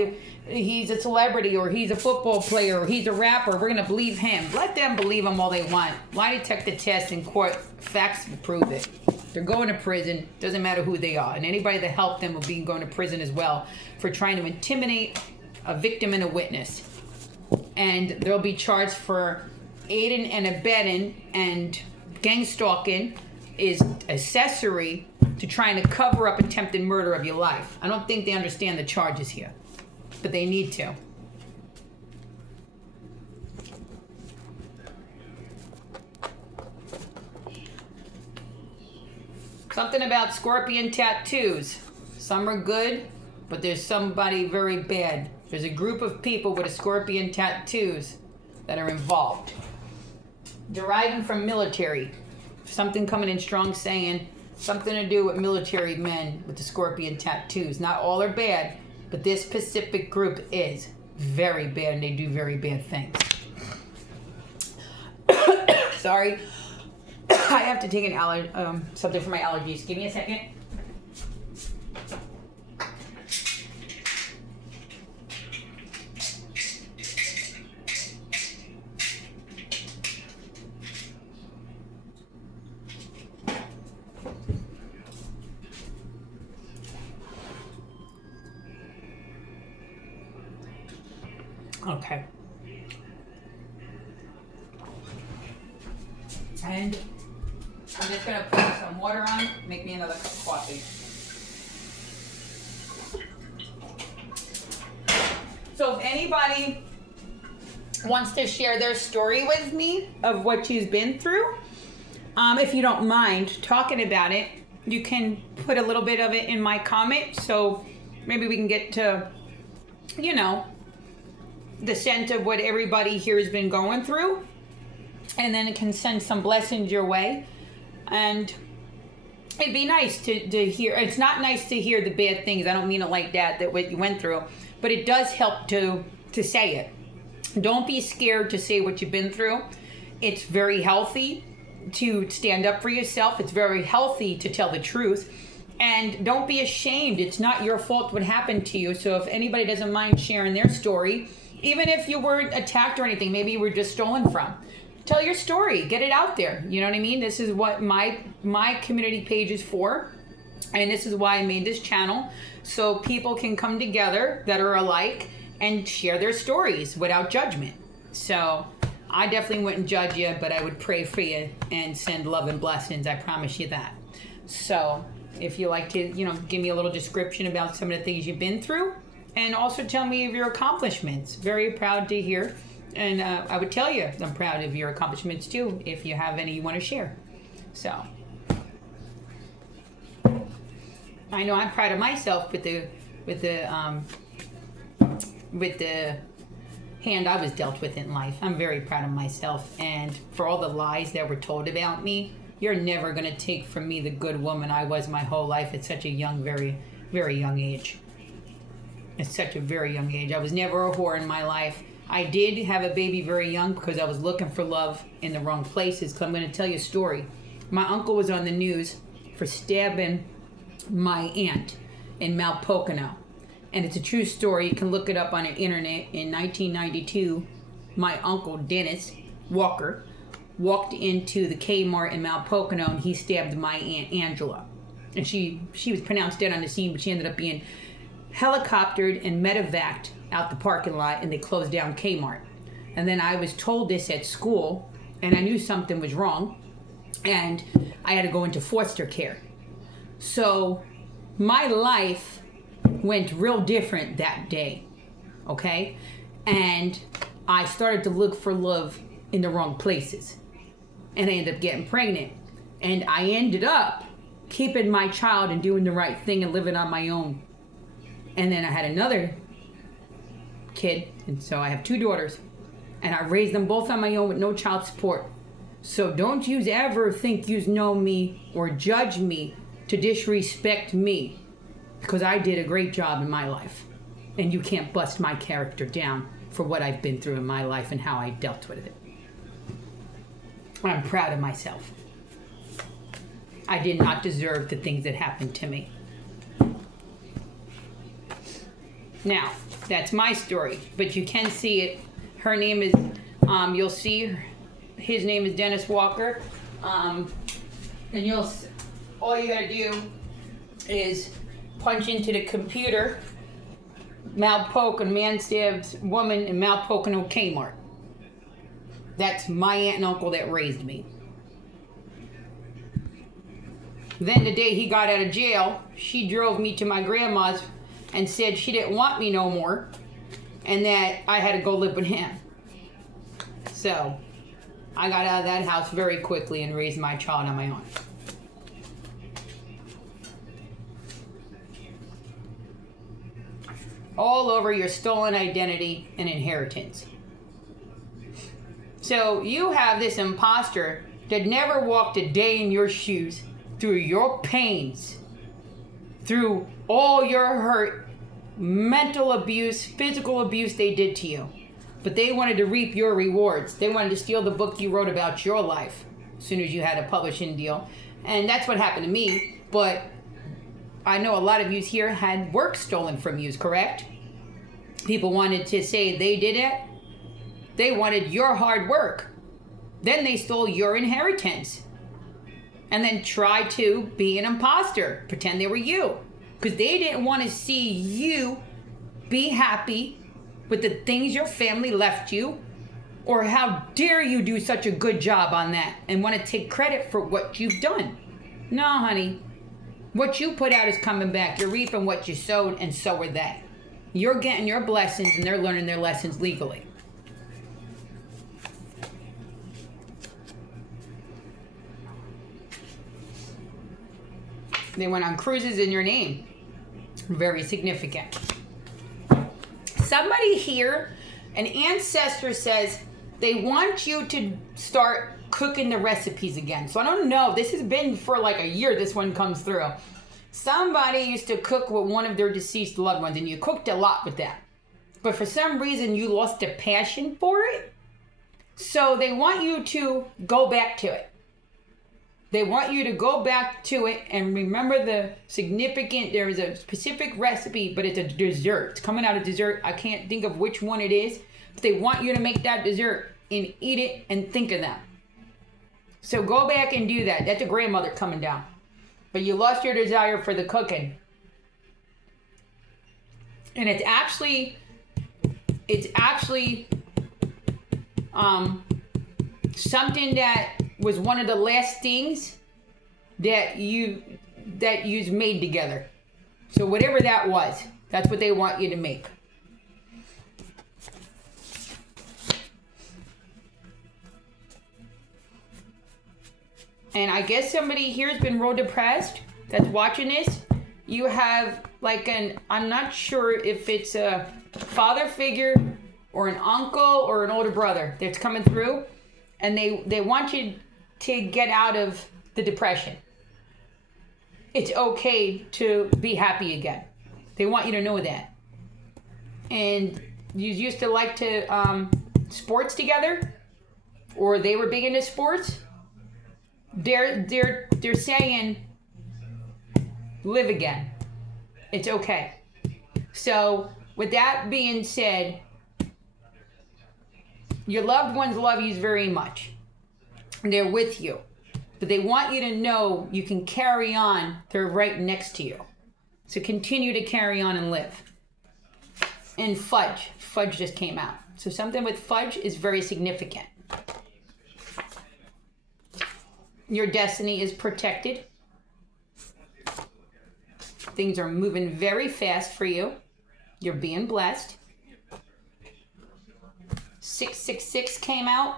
he's a celebrity or he's a football player or he's a rapper. We're going to believe him. Let them believe him all they want. Lie detector test in court. Facts will prove it. They're going to prison. Doesn't matter who they are. And anybody that helped them will be going to prison as well for trying to intimidate a victim and a witness. And they'll be charged for aiding and abetting, and gang stalking is accessory to trying to cover up attempted murder of your life. I don't think they understand the charges here, but they need to. Something about scorpion tattoos. Some are good, but there's somebody very bad. There's a group of people with a scorpion tattoos that are involved. Deriving from military. Something coming in strong saying something to do with military men with the scorpion tattoos. Not all are bad, but this specific group is very bad and they do very bad things. Sorry. I have to take something for my allergies. Give me a second. Okay. And I'm just going to put some water on, make me another cup of coffee. So if anybody wants to share their story with me of what she's been through, if you don't mind talking about it, you can put a little bit of it in my comment. So maybe we can get to, the sense of what everybody here has been going through. And then it can send some blessings your way. And it'd be nice to hear. It's not nice to hear the bad things. I don't mean it like that what you went through. But it does help to say it. Don't be scared to say what you've been through. It's very healthy to stand up for yourself. It's very healthy to tell the truth. And don't be ashamed. It's not your fault what happened to you. So if anybody doesn't mind sharing their story, even if you weren't attacked or anything, maybe you were just stolen from, tell your story, get it out there. You know what I mean? This is what my community page is for. And this is why I made this channel. So people can come together that are alike and share their stories without judgment. So I definitely wouldn't judge you, but I would pray for you and send love and blessings. I promise you that. So if you like to, give me a little description about some of the things you've been through, and also tell me of your accomplishments. Very proud to hear. And I would tell you I'm proud of your accomplishments too, if you have any you want to share. So I know I'm proud of myself with the hand I was dealt with in life. I'm very proud of myself, and for all the lies that were told about me, you're never going to take from me the good woman I was my whole life at such a young, very, very young age. At such a very young age. I was never a whore in my life. I did have a baby very young because I was looking for love in the wrong places. Because I'm going to tell you a story. My uncle was on the news for stabbing my aunt in Mount Pocono. And it's a true story. You can look it up on the internet. In 1992, my uncle, Dennis Walker, walked into the Kmart in Mount Pocono and he stabbed my aunt, Angela. And she was pronounced dead on the scene, but she ended up being helicoptered and medevaced out the parking lot, and they closed down Kmart. And then I was told this at school, and I knew something was wrong, and I had to go into foster care. So my life went real different that day, okay? And I started to look for love in the wrong places, and I ended up getting pregnant. And I ended up keeping my child and doing the right thing and living on my own. And then I had another kid, and so I have two daughters, and I raised them both on my own with no child support. So don't you ever think you know me or judge me to disrespect me, because I did a great job in my life, and you can't bust my character down for what I've been through in my life and how I dealt with it. I'm proud of myself. I did not deserve the things that happened to me. Now, that's my story, but you can see it. Her name is, you'll see, his name is Dennis Walker. And all you gotta do is punch into the computer, Mount Pocono, man stabs woman in Mount Pocono Kmart. That's my aunt and uncle that raised me. Then the day he got out of jail, she drove me to my grandma's and said she didn't want me no more and that I had to go live with him. So I got out of that house very quickly and raised my child on my own. All over your stolen identity and inheritance. So you have this imposter that never walked a day in your shoes, through your pains, through all your hurt, mental abuse, physical abuse they did to you. But they wanted to reap your rewards. They wanted to steal the book you wrote about your life as soon as you had a publishing deal. And that's what happened to me. But I know a lot of you here had work stolen from you, correct? People wanted to say they did it. They wanted your hard work. Then they stole your inheritance. And then tried to be an imposter, pretend they were you. Because they didn't want to see you be happy with the things your family left you, or how dare you do such a good job on that and want to take credit for what you've done. No, honey. What you put out is coming back. You're reaping what you sowed, and so are they. You're getting your blessings, and they're learning their lessons legally. They went on cruises in your name. Very significant. Somebody here, an ancestor says they want you to start cooking the recipes again. So I don't know. This has been for like a year. This one comes through. Somebody used to cook with one of their deceased loved ones, and you cooked a lot with that. But for some reason, you lost a passion for it. So they want you to go back to it. They want you to go back to it and remember there is a specific recipe, but it's a dessert. It's coming out of dessert. I can't think of which one it is, but they want you to make that dessert and eat it and think of them. So go back and do that. That's a grandmother coming down. But you lost your desire for the cooking. And it's actually something that was one of the last things that you've made together. So whatever that was, that's what they want you to make. And I guess somebody here has been real depressed that's watching this. You have like I'm not sure if it's a father figure or an uncle or an older brother that's coming through. And they want you to get out of the depression. It's okay to be happy again. They want you to know that. And you used to like to sports together, or they were big into sports. They're saying, live again. It's okay. So with that being said, your loved ones love you very much. They're with you. But they want you to know you can carry on. They're right next to you. So continue to carry on and live. And fudge. Fudge just came out. So something with fudge is very significant. Your destiny is protected. Things are moving very fast for you. You're being blessed. 666 came out,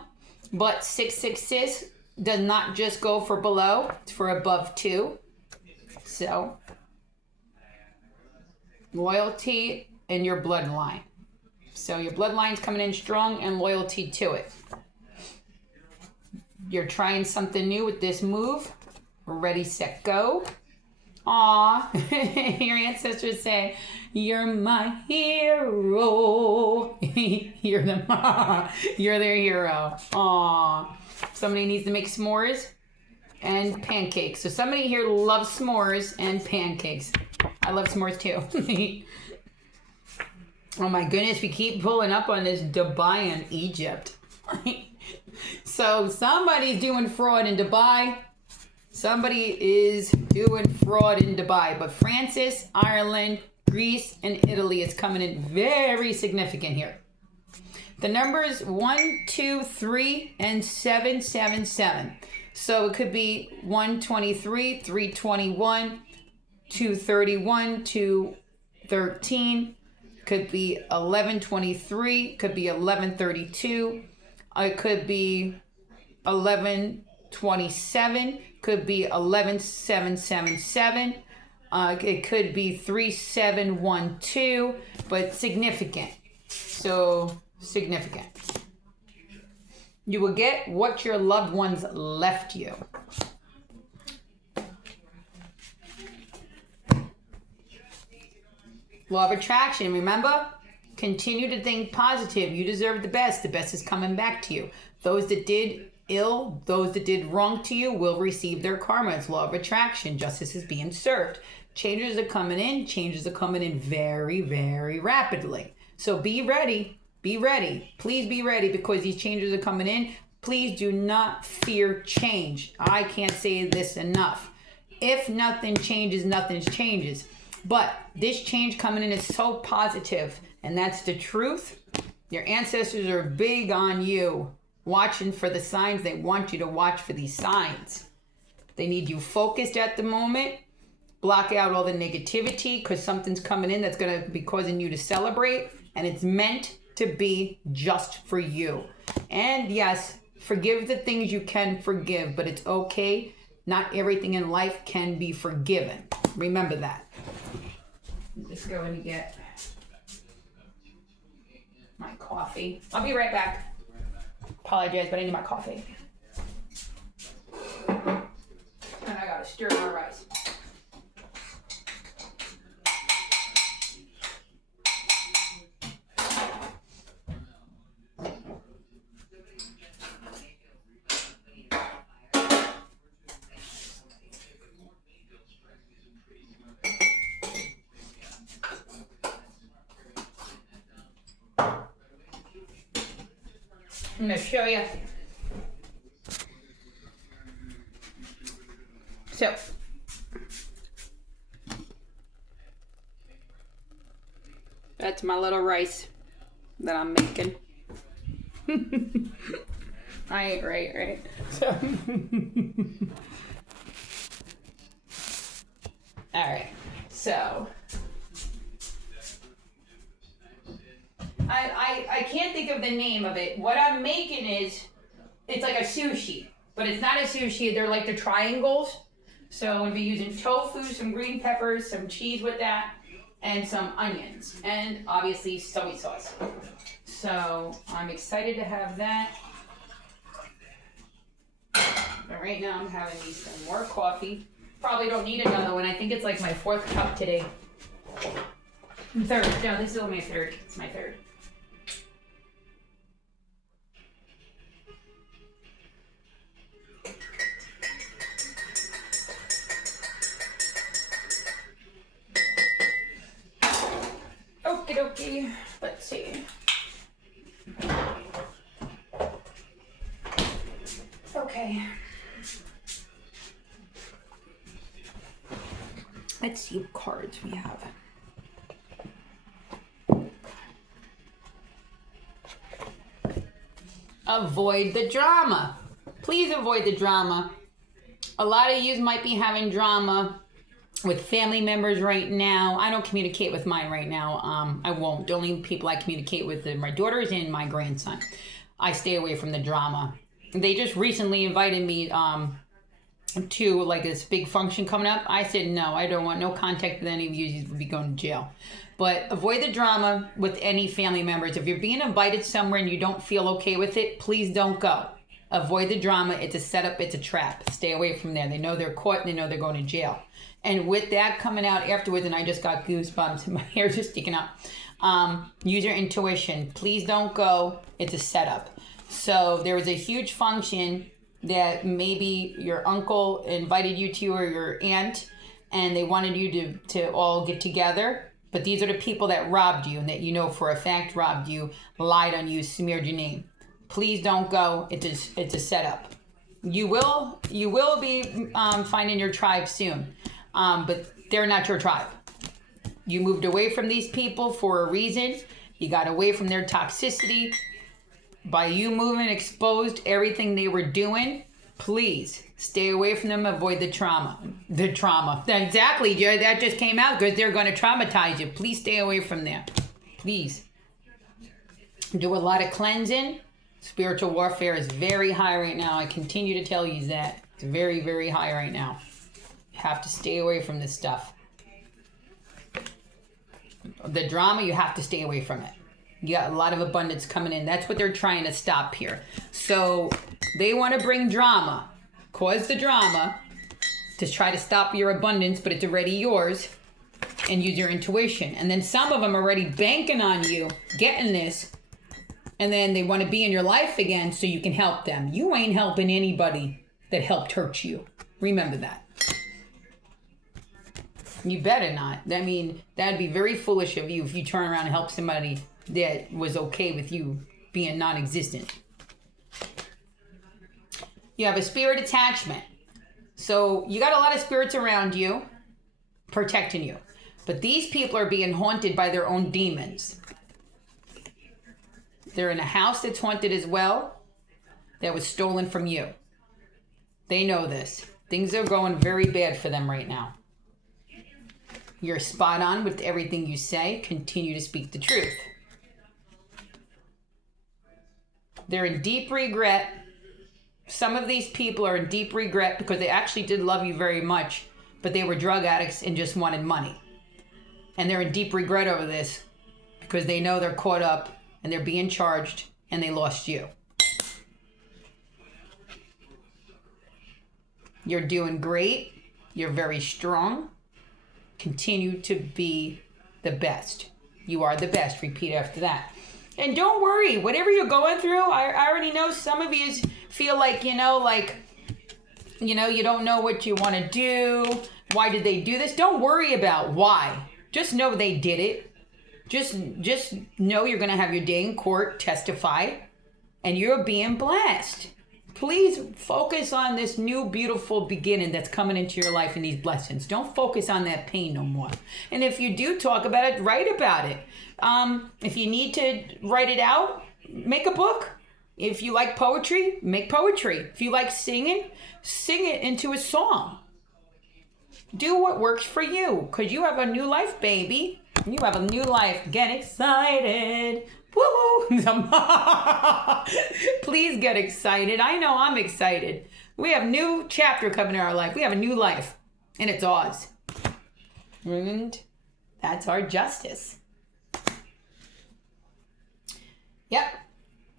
but 666 does not just go for below, it's for above too. So, loyalty in your bloodline. So your bloodline's coming in strong and loyalty to it. You're trying something new with this move. Ready, set, go. Aw, your ancestors say, you're my hero. You're their hero. Aw. Somebody needs to make s'mores and pancakes. So somebody here loves s'mores and pancakes. I love s'mores too. Oh my goodness, we keep pulling up on this Dubai and Egypt. So somebody's doing fraud in Dubai. Somebody is doing fraud in Dubai. But Francis, Ireland, Greece, and Italy is coming in very significant here. The numbers 1, 2, 3, and 777. So it could be 123, 321, 231, 213. Could be 1123. Could be 1132. It could be 1127. Could be 11777. It could be 3712. But significant. So significant. You will get what your loved ones left you. Law of attraction, remember? Continue to think positive. You deserve the best. The best is coming back to you. Those that did ill, those that did wrong to you will receive their karma. It's law of attraction. Justice is being served. Changes are coming in. Changes are coming in very, very rapidly. So be ready. Be ready. Please be ready because these changes are coming in. Please do not fear change. I can't say this enough. If nothing changes, nothing changes. But this change coming in is so positive, and that's the truth. Your ancestors are big on you, watching for the signs. They want you to watch for these signs. They need you focused at the moment. Block out all the negativity because something's coming in that's going to be causing you to celebrate, and it's meant to be just for you. And yes, forgive the things you can forgive, but it's okay. Not everything in life can be forgiven. Remember that. Let's go in and get my coffee. I'll be right back. Apologize, but I need my coffee. And I gotta stir my rice. I'm going to show you. So, that's my little rice that I'm making. I ain't right? So, all right. So, I can't think of the name of it. What I'm making is, it's like a sushi, but it's not a sushi. They're like the triangles. So I'm going to be using tofu, some green peppers, some cheese with that, and some onions, and obviously soy sauce. So I'm excited to have that. But right now I'm having me some more coffee. Probably don't need another one. I think it's like my 4th cup today. Third. No, this is only my 3rd. It's my 3rd. Okie dokie. Let's see. Okay. Let's see what cards we have. Avoid the drama. Please avoid the drama. A lot of you might be having drama with family members right now. I don't communicate with mine right now. I won't. The only people I communicate with are my daughters and my grandson. I stay away from the drama. They just recently invited me to like this big function coming up. I said no, I don't want no contact with any of you. You will be going to jail. But avoid the drama with any family members. If you're being invited somewhere and you don't feel okay with it, please don't go. Avoid the drama. It's a setup. It's a trap. Stay away from there. They know they're caught and they know they're going to jail. And with that coming out afterwards, and I just got goosebumps and my hair just sticking up, use your intuition. Please don't go. It's a setup. So there was a huge function that maybe your uncle invited you to or your aunt, and they wanted you to all get together. But these are the people that robbed you and that you know for a fact robbed you, lied on you, smeared your name. Please don't go. It's a setup. You will be finding your tribe soon, but they're not your tribe. You moved away from these people for a reason. You got away from their toxicity. By you moving, exposed everything they were doing. Please stay away from them. Avoid the trauma. The trauma. Exactly, Jerry. That just came out because they're going to traumatize you. Please stay away from them. Please. Do a lot of cleansing. Spiritual warfare is very high right now. I continue to tell you that. It's very, very high right now. You have to stay away from this stuff. The drama, you have to stay away from it. You got a lot of abundance coming in. That's what they're trying to stop here. So they want to bring drama, cause the drama to try to stop your abundance, but it's already yours, and use your intuition. And then some of them are already banking on you getting this, and then they want to be in your life again so you can help them. You ain't helping anybody that helped hurt you. Remember that. You better not. I mean, that'd be very foolish of you if you turn around and help somebody that was okay with you being non-existent. You have a spirit attachment. So you got a lot of spirits around you protecting you. But these people are being haunted by their own demons. They're in a house that's haunted as well, that was stolen from you. They know this. Things are going very bad for them right now. You're spot on with everything you say. Continue to speak the truth. They're in deep regret. Some of these people are in deep regret because they actually did love you very much, but they were drug addicts and just wanted money. And they're in deep regret over this because they know they're caught up and they're being charged and they lost you. You're doing great. You're very strong. Continue to be the best. You are the best. Repeat after that. And don't worry, whatever you're going through, I already know some of you feel like, you don't know what you want to do. Why did they do this? Don't worry about why. Just know they did it. Just know you're going to have your day in court, testify, and you're being blessed. Please focus on this new beautiful beginning that's coming into your life and these blessings. Don't focus on that pain no more. And if you do talk about it, write about it. If you need to write it out, make a book. If you like poetry, make poetry. If you like singing, sing it into a song. Do what works for you, because you have a new life, baby. You have a new life. Get excited. Woo! Please get excited. I know I'm excited. We have a new chapter coming in our life. We have a new life, and it's ours. And that's our justice. Yep.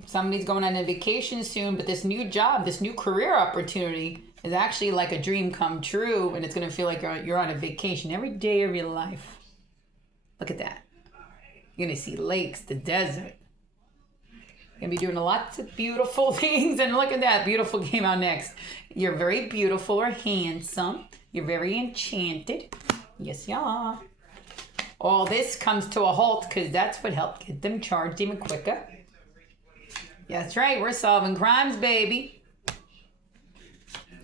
Somebody's going on a vacation soon, but this new job, this new career opportunity is actually like a dream come true, and it's going to feel like you're on a vacation every day of your life. Look at that. You're going to see lakes, the desert. You're going to be doing lots of beautiful things. And look at that. Beautiful came out next. You're very beautiful or handsome. You're very enchanted. Yes, you are. All this comes to a halt because that's what helped get them charged even quicker. That's right. We're solving crimes, baby.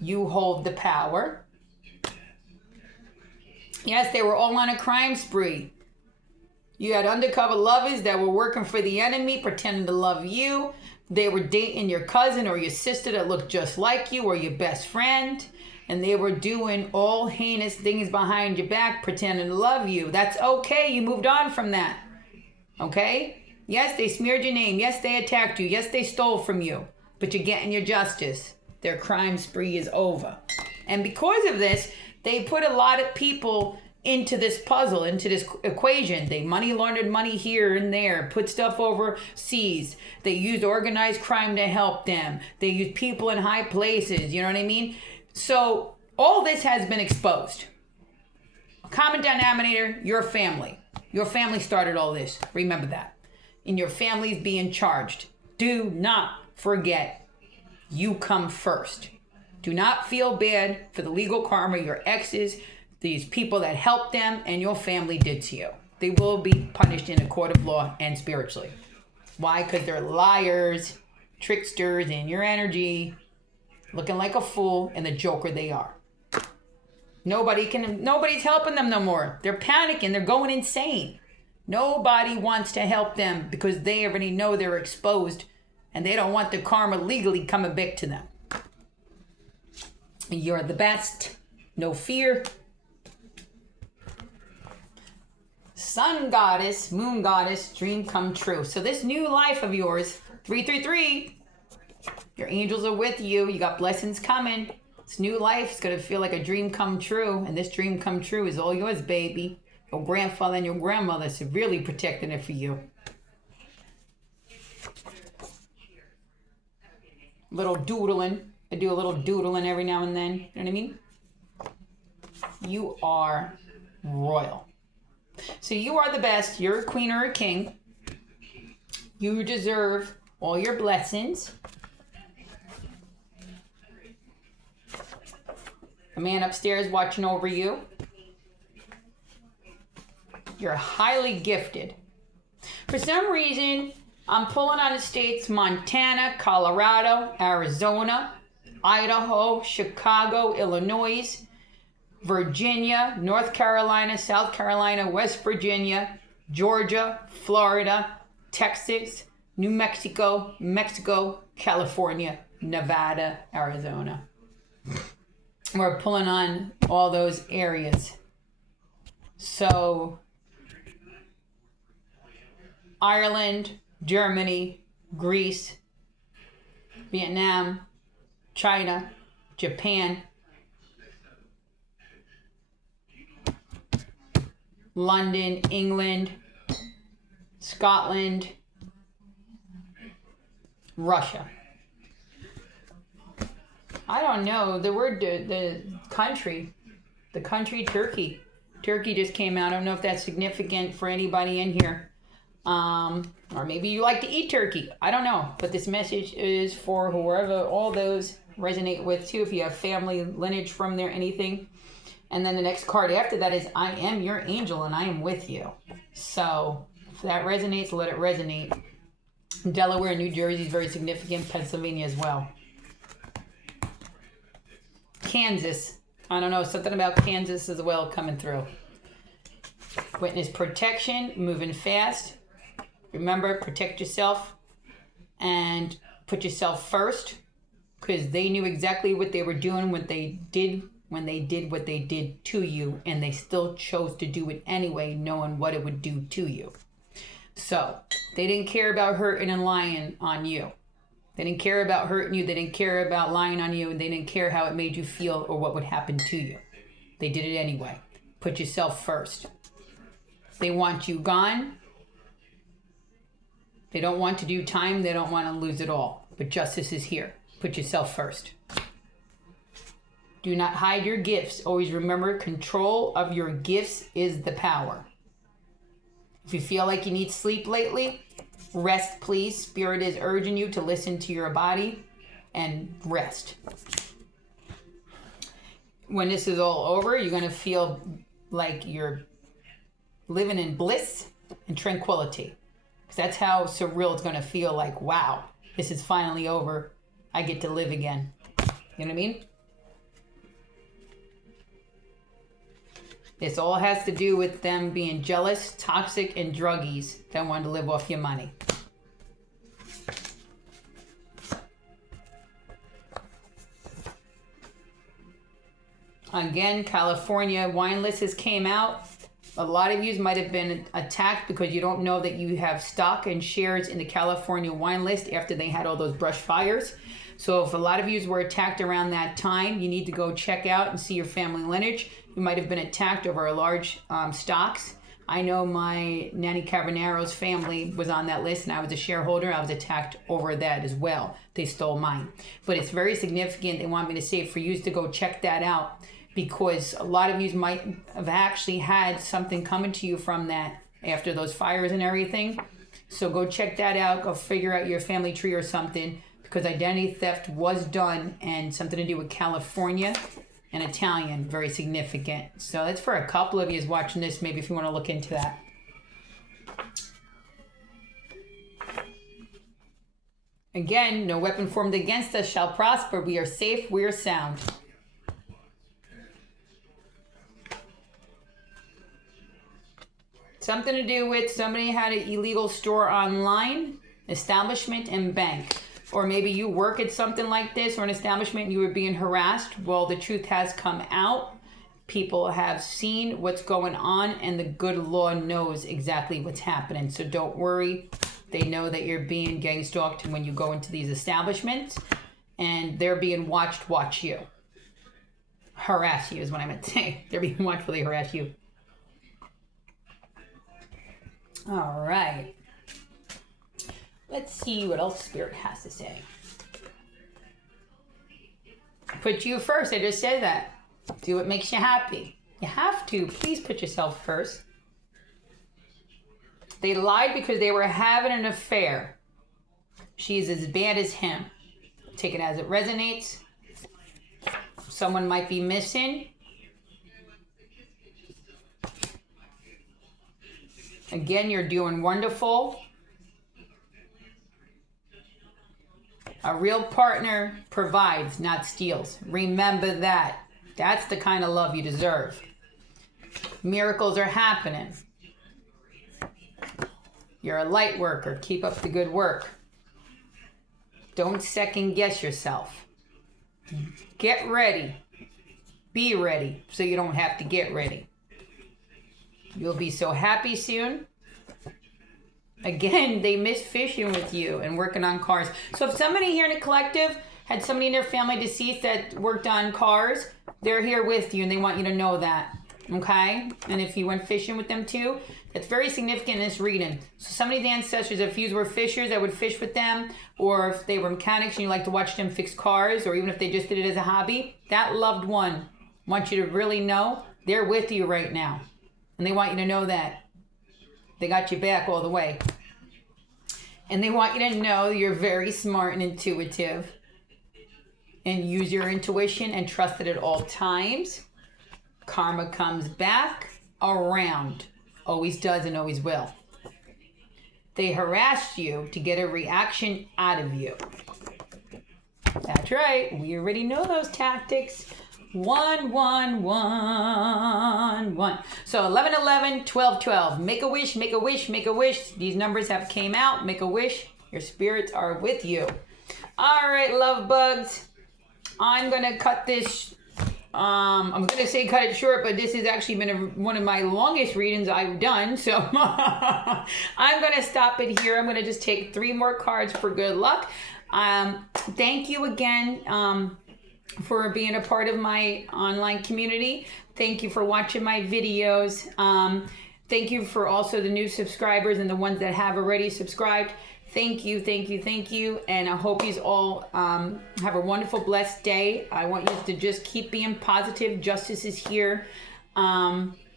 You hold the power. Yes, they were all on a crime spree. You had undercover lovers that were working for the enemy, pretending to love you. They were dating your cousin or your sister that looked just like you, or your best friend. And they were doing all heinous things behind your back, pretending to love you. That's okay. You moved on from that. Okay? Yes, they smeared your name. Yes, they attacked you. Yes, they stole from you. But you're getting your justice. Their crime spree is over. And because of this, they put a lot of people into this puzzle, into this equation. They money laundered money here and there, put stuff overseas. They used organized crime to help them. They used people in high places, you know what I mean? So all this has been exposed. A common denominator, your family. Your family started all this. Remember that. And your family's being charged. Do not forget, you come first. Do not feel bad for the legal karma your exes, these people that helped them, and your family did to you. They will be punished in a court of law and spiritually. Why? Because they're liars, tricksters in your energy, looking like a fool, and the joker they are. Nobody's helping them no more. They're panicking. They're going insane. Nobody wants to help them because they already know they're exposed, and they don't want the karma legally coming back to them. You're the best. No fear. Sun goddess, moon goddess, dream come true. So this new life of yours, 333, your angels are with you. You got blessings coming. This new life is going to feel like a dream come true. And this dream come true is all yours, baby. Your grandfather and your grandmother are really protecting it for you. Little doodling. I do a little doodling every now and then. You know what I mean? You are royal. So you are the best. You're a queen or a king. You deserve all your blessings. A man upstairs watching over you. You're highly gifted. For some reason, I'm pulling on the states Montana, Colorado, Arizona, Idaho, Chicago, Illinois, Virginia, North Carolina, South Carolina, West Virginia, Georgia, Florida, Texas, New Mexico, Mexico, California, Nevada, Arizona. We're pulling on all those areas. So, Ireland, Germany, Greece, Vietnam, China, Japan, London, England, Scotland, Russia. I don't know. The word, the country, Turkey. Turkey just came out. I don't know if that's significant for anybody in here. Or maybe you like to eat turkey. I don't know. But this message is for whoever all those resonate with too. If you have family lineage from there, anything. And then the next card after that is I am your angel and I am with you. So if that resonates, let it resonate. Delaware and New Jersey is very significant. Pennsylvania as well. Kansas. I don't know. Something about Kansas as well coming through. Witness protection. Moving fast. Remember, protect yourself and put yourself first, because they knew exactly what they were doing, what they did when they did what they did to you, and they still chose to do it anyway, knowing what it would do to you. So they didn't care about hurting and lying on you. They didn't care about hurting you. They didn't care about lying on you. And they didn't care how it made you feel or what would happen to you. They did it anyway. Put yourself first. They want you gone. They don't want to do time. They don't want to lose it all. But justice is here. Put yourself first. Do not hide your gifts. Always remember, control of your gifts is the power. If you feel like you need sleep lately, rest, please. Spirit is urging you to listen to your body and rest. When this is all over, you're going to feel like you're living in bliss and tranquility. That's how surreal it's going to feel, like, wow, this is finally over. I get to live again. You know what I mean? This all has to do with them being jealous, toxic, and druggies that want to live off your money. Again, California wine list has came out. A lot of you might have been attacked because you don't know that you have stock and shares in the California wine list after they had all those brush fires. So if a lot of you were attacked around that time, you need to go check out and see your family lineage. You might have been attacked over large stocks. I know my Nanny Cavernero's family was on that list, and I was a shareholder. I was attacked over that as well. They stole mine. But it's very significant. They want me to say for you to go check that out, because a lot of you might have actually had something coming to you from that after those fires and everything. So go check that out. Go figure out your family tree or something, because identity theft was done, and something to do with California and Italian, very significant. So that's for a couple of you watching this, maybe if you want to look into that. Again, no weapon formed against us shall prosper. We are safe, we are sound. Something to do with somebody had an illegal store online, establishment, and bank. or maybe you work at something like this or an establishment and you were being harassed. Well, the truth has come out. People have seen what's going on, and the good Lord knows exactly what's happening. So don't worry. They know that you're being gang stalked when you go into these establishments, and they're being watched watch you. Harass you is what I meant to say. They're being watched while they harass you. All right. Let's see what else Spirit has to say. Put you first. I just said that. Do what makes you happy. You have to. Please put yourself first. They lied because they were having an affair. She's as bad as him. Take it as it resonates. Someone might be missing. Again, you're doing wonderful. A real partner provides, not steals. Remember that. That's the kind of love you deserve. Miracles are happening. You're a light worker. Keep up the good work. Don't second guess yourself. Get ready. Be ready so you don't have to get ready. You'll be so happy soon. Again, they miss fishing with you and working on cars. So if somebody here in the collective had somebody in their family deceased that worked on cars, they're here with you and they want you to know that. Okay? And if you went fishing with them too, it's very significant in this reading. So some of these ancestors, if you were fishers that would fish with them, or if they were mechanics and you like to watch them fix cars, or even if they just did it as a hobby, that loved one wants you to really know they're with you right now. And they want you to know that. They got you back all the way. And they want you to know you're very smart and intuitive. And use your intuition and trust it at all times. Karma comes back around. Always does and always will. They harassed you to get a reaction out of you. That's right. We already know those tactics. 1, 1, 1, 1. So 11, 11, 12, 12. Make a wish, make a wish, make a wish. These numbers have came out. Make a wish. Your spirits are with you. All right, love bugs. I'm going to cut this. I'm going to say cut it short, but this has actually been one of my longest readings I've done. So I'm going to stop it here. I'm going to just take 3 more cards for good luck. Thank you again for being a part of my online community. Thank you for watching my videos. Thank you for also the new subscribers and the ones that have already subscribed. Thank you, thank you, thank you. And I hope you all have a wonderful, blessed day. I want you to just keep being positive. Justice is here.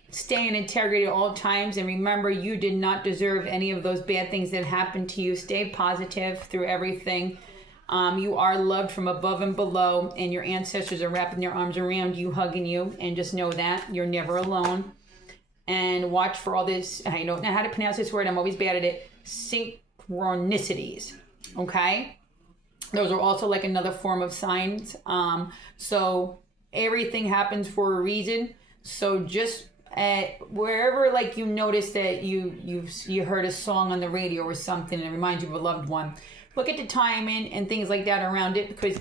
Stay in integrity at all times. And remember, you did not deserve any of those bad things that happened to you. Stay positive through everything. You are loved from above and below. And your ancestors are wrapping their arms around you, hugging you. And just know that you're never alone. And watch for all this. I don't know how to pronounce this word. I'm always bad at it. Synchronicities. Okay? Those are also like another form of signs. So everything happens for a reason. So just wherever like you notice that you heard a song on the radio or something and it reminds you of a loved one, look at the timing and things like that around it, because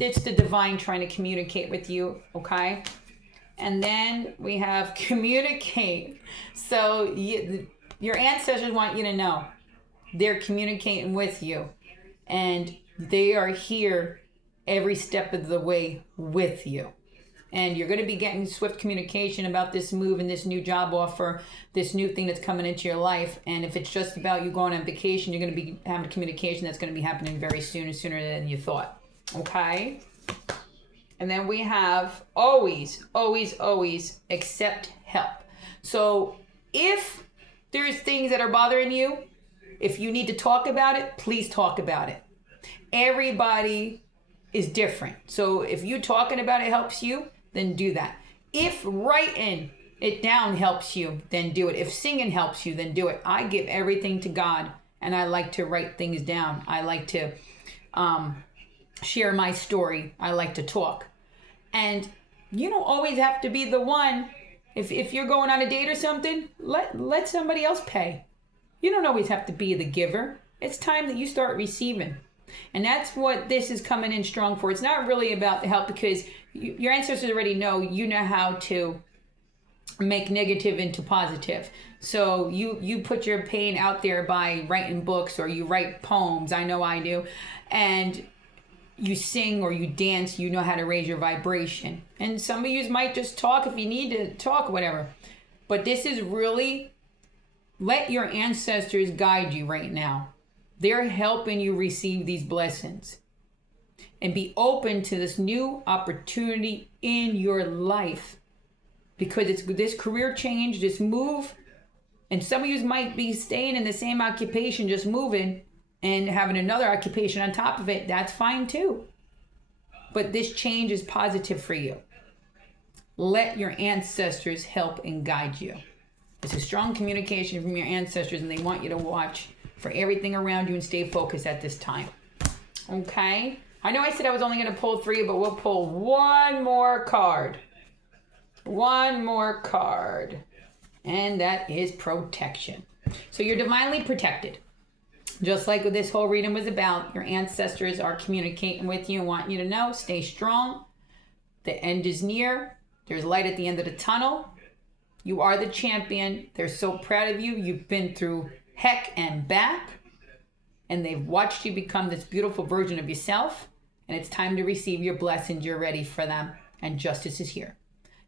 it's the divine trying to communicate with you. Okay? And then we have communicate. So your ancestors want you to know they're communicating with you, and they are here every step of the way with you. And you're going to be getting swift communication about this move and this new job offer, this new thing that's coming into your life. And if it's just about you going on vacation, you're going to be having communication that's going to be happening very soon, sooner than you thought. Okay? And then we have always, always, always accept help. So if there's things that are bothering you, if you need to talk about it, please talk about it. Everybody is different. So if you talking about it helps you, then do that. If writing it down helps you, then do it. If singing helps you, then do it. I give everything to God, and I like to write things down. I like to share my story. I like to talk. And you don't always have to be the one. If you're going on a date or something, let somebody else pay. You don't always have to be the giver. It's time that you start receiving. And that's what this is coming in strong for. It's not really about the help, because your ancestors already know you know how to make negative into positive. So you put your pain out there by writing books, or you write poems. I know I do. And you sing or you dance, you know how to raise your vibration. And some of you might just talk if you need to talk, whatever. But this is really, let your ancestors guide you right now. They're helping you receive these blessings. And be open to this new opportunity in your life. Because it's this career change, this move. And some of you might be staying in the same occupation, just moving and having another occupation on top of it. That's fine too. But this change is positive for you. Let your ancestors help and guide you. It's a strong communication from your ancestors, and they want you to watch for everything around you and stay focused at this time. Okay? I know I said I was only going to pull 3, but we'll pull one more card. One more card. And that is protection. So you're divinely protected. Just like what this whole reading was about, your ancestors are communicating with you and want you to know, stay strong. The end is near. There's light at the end of the tunnel. You are the champion. They're so proud of you. You've been through heck and back. And they've watched you become this beautiful version of yourself. And it's time to receive your blessings. You're ready for them. And justice is here.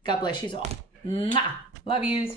God bless you all. Mwah! Love yous.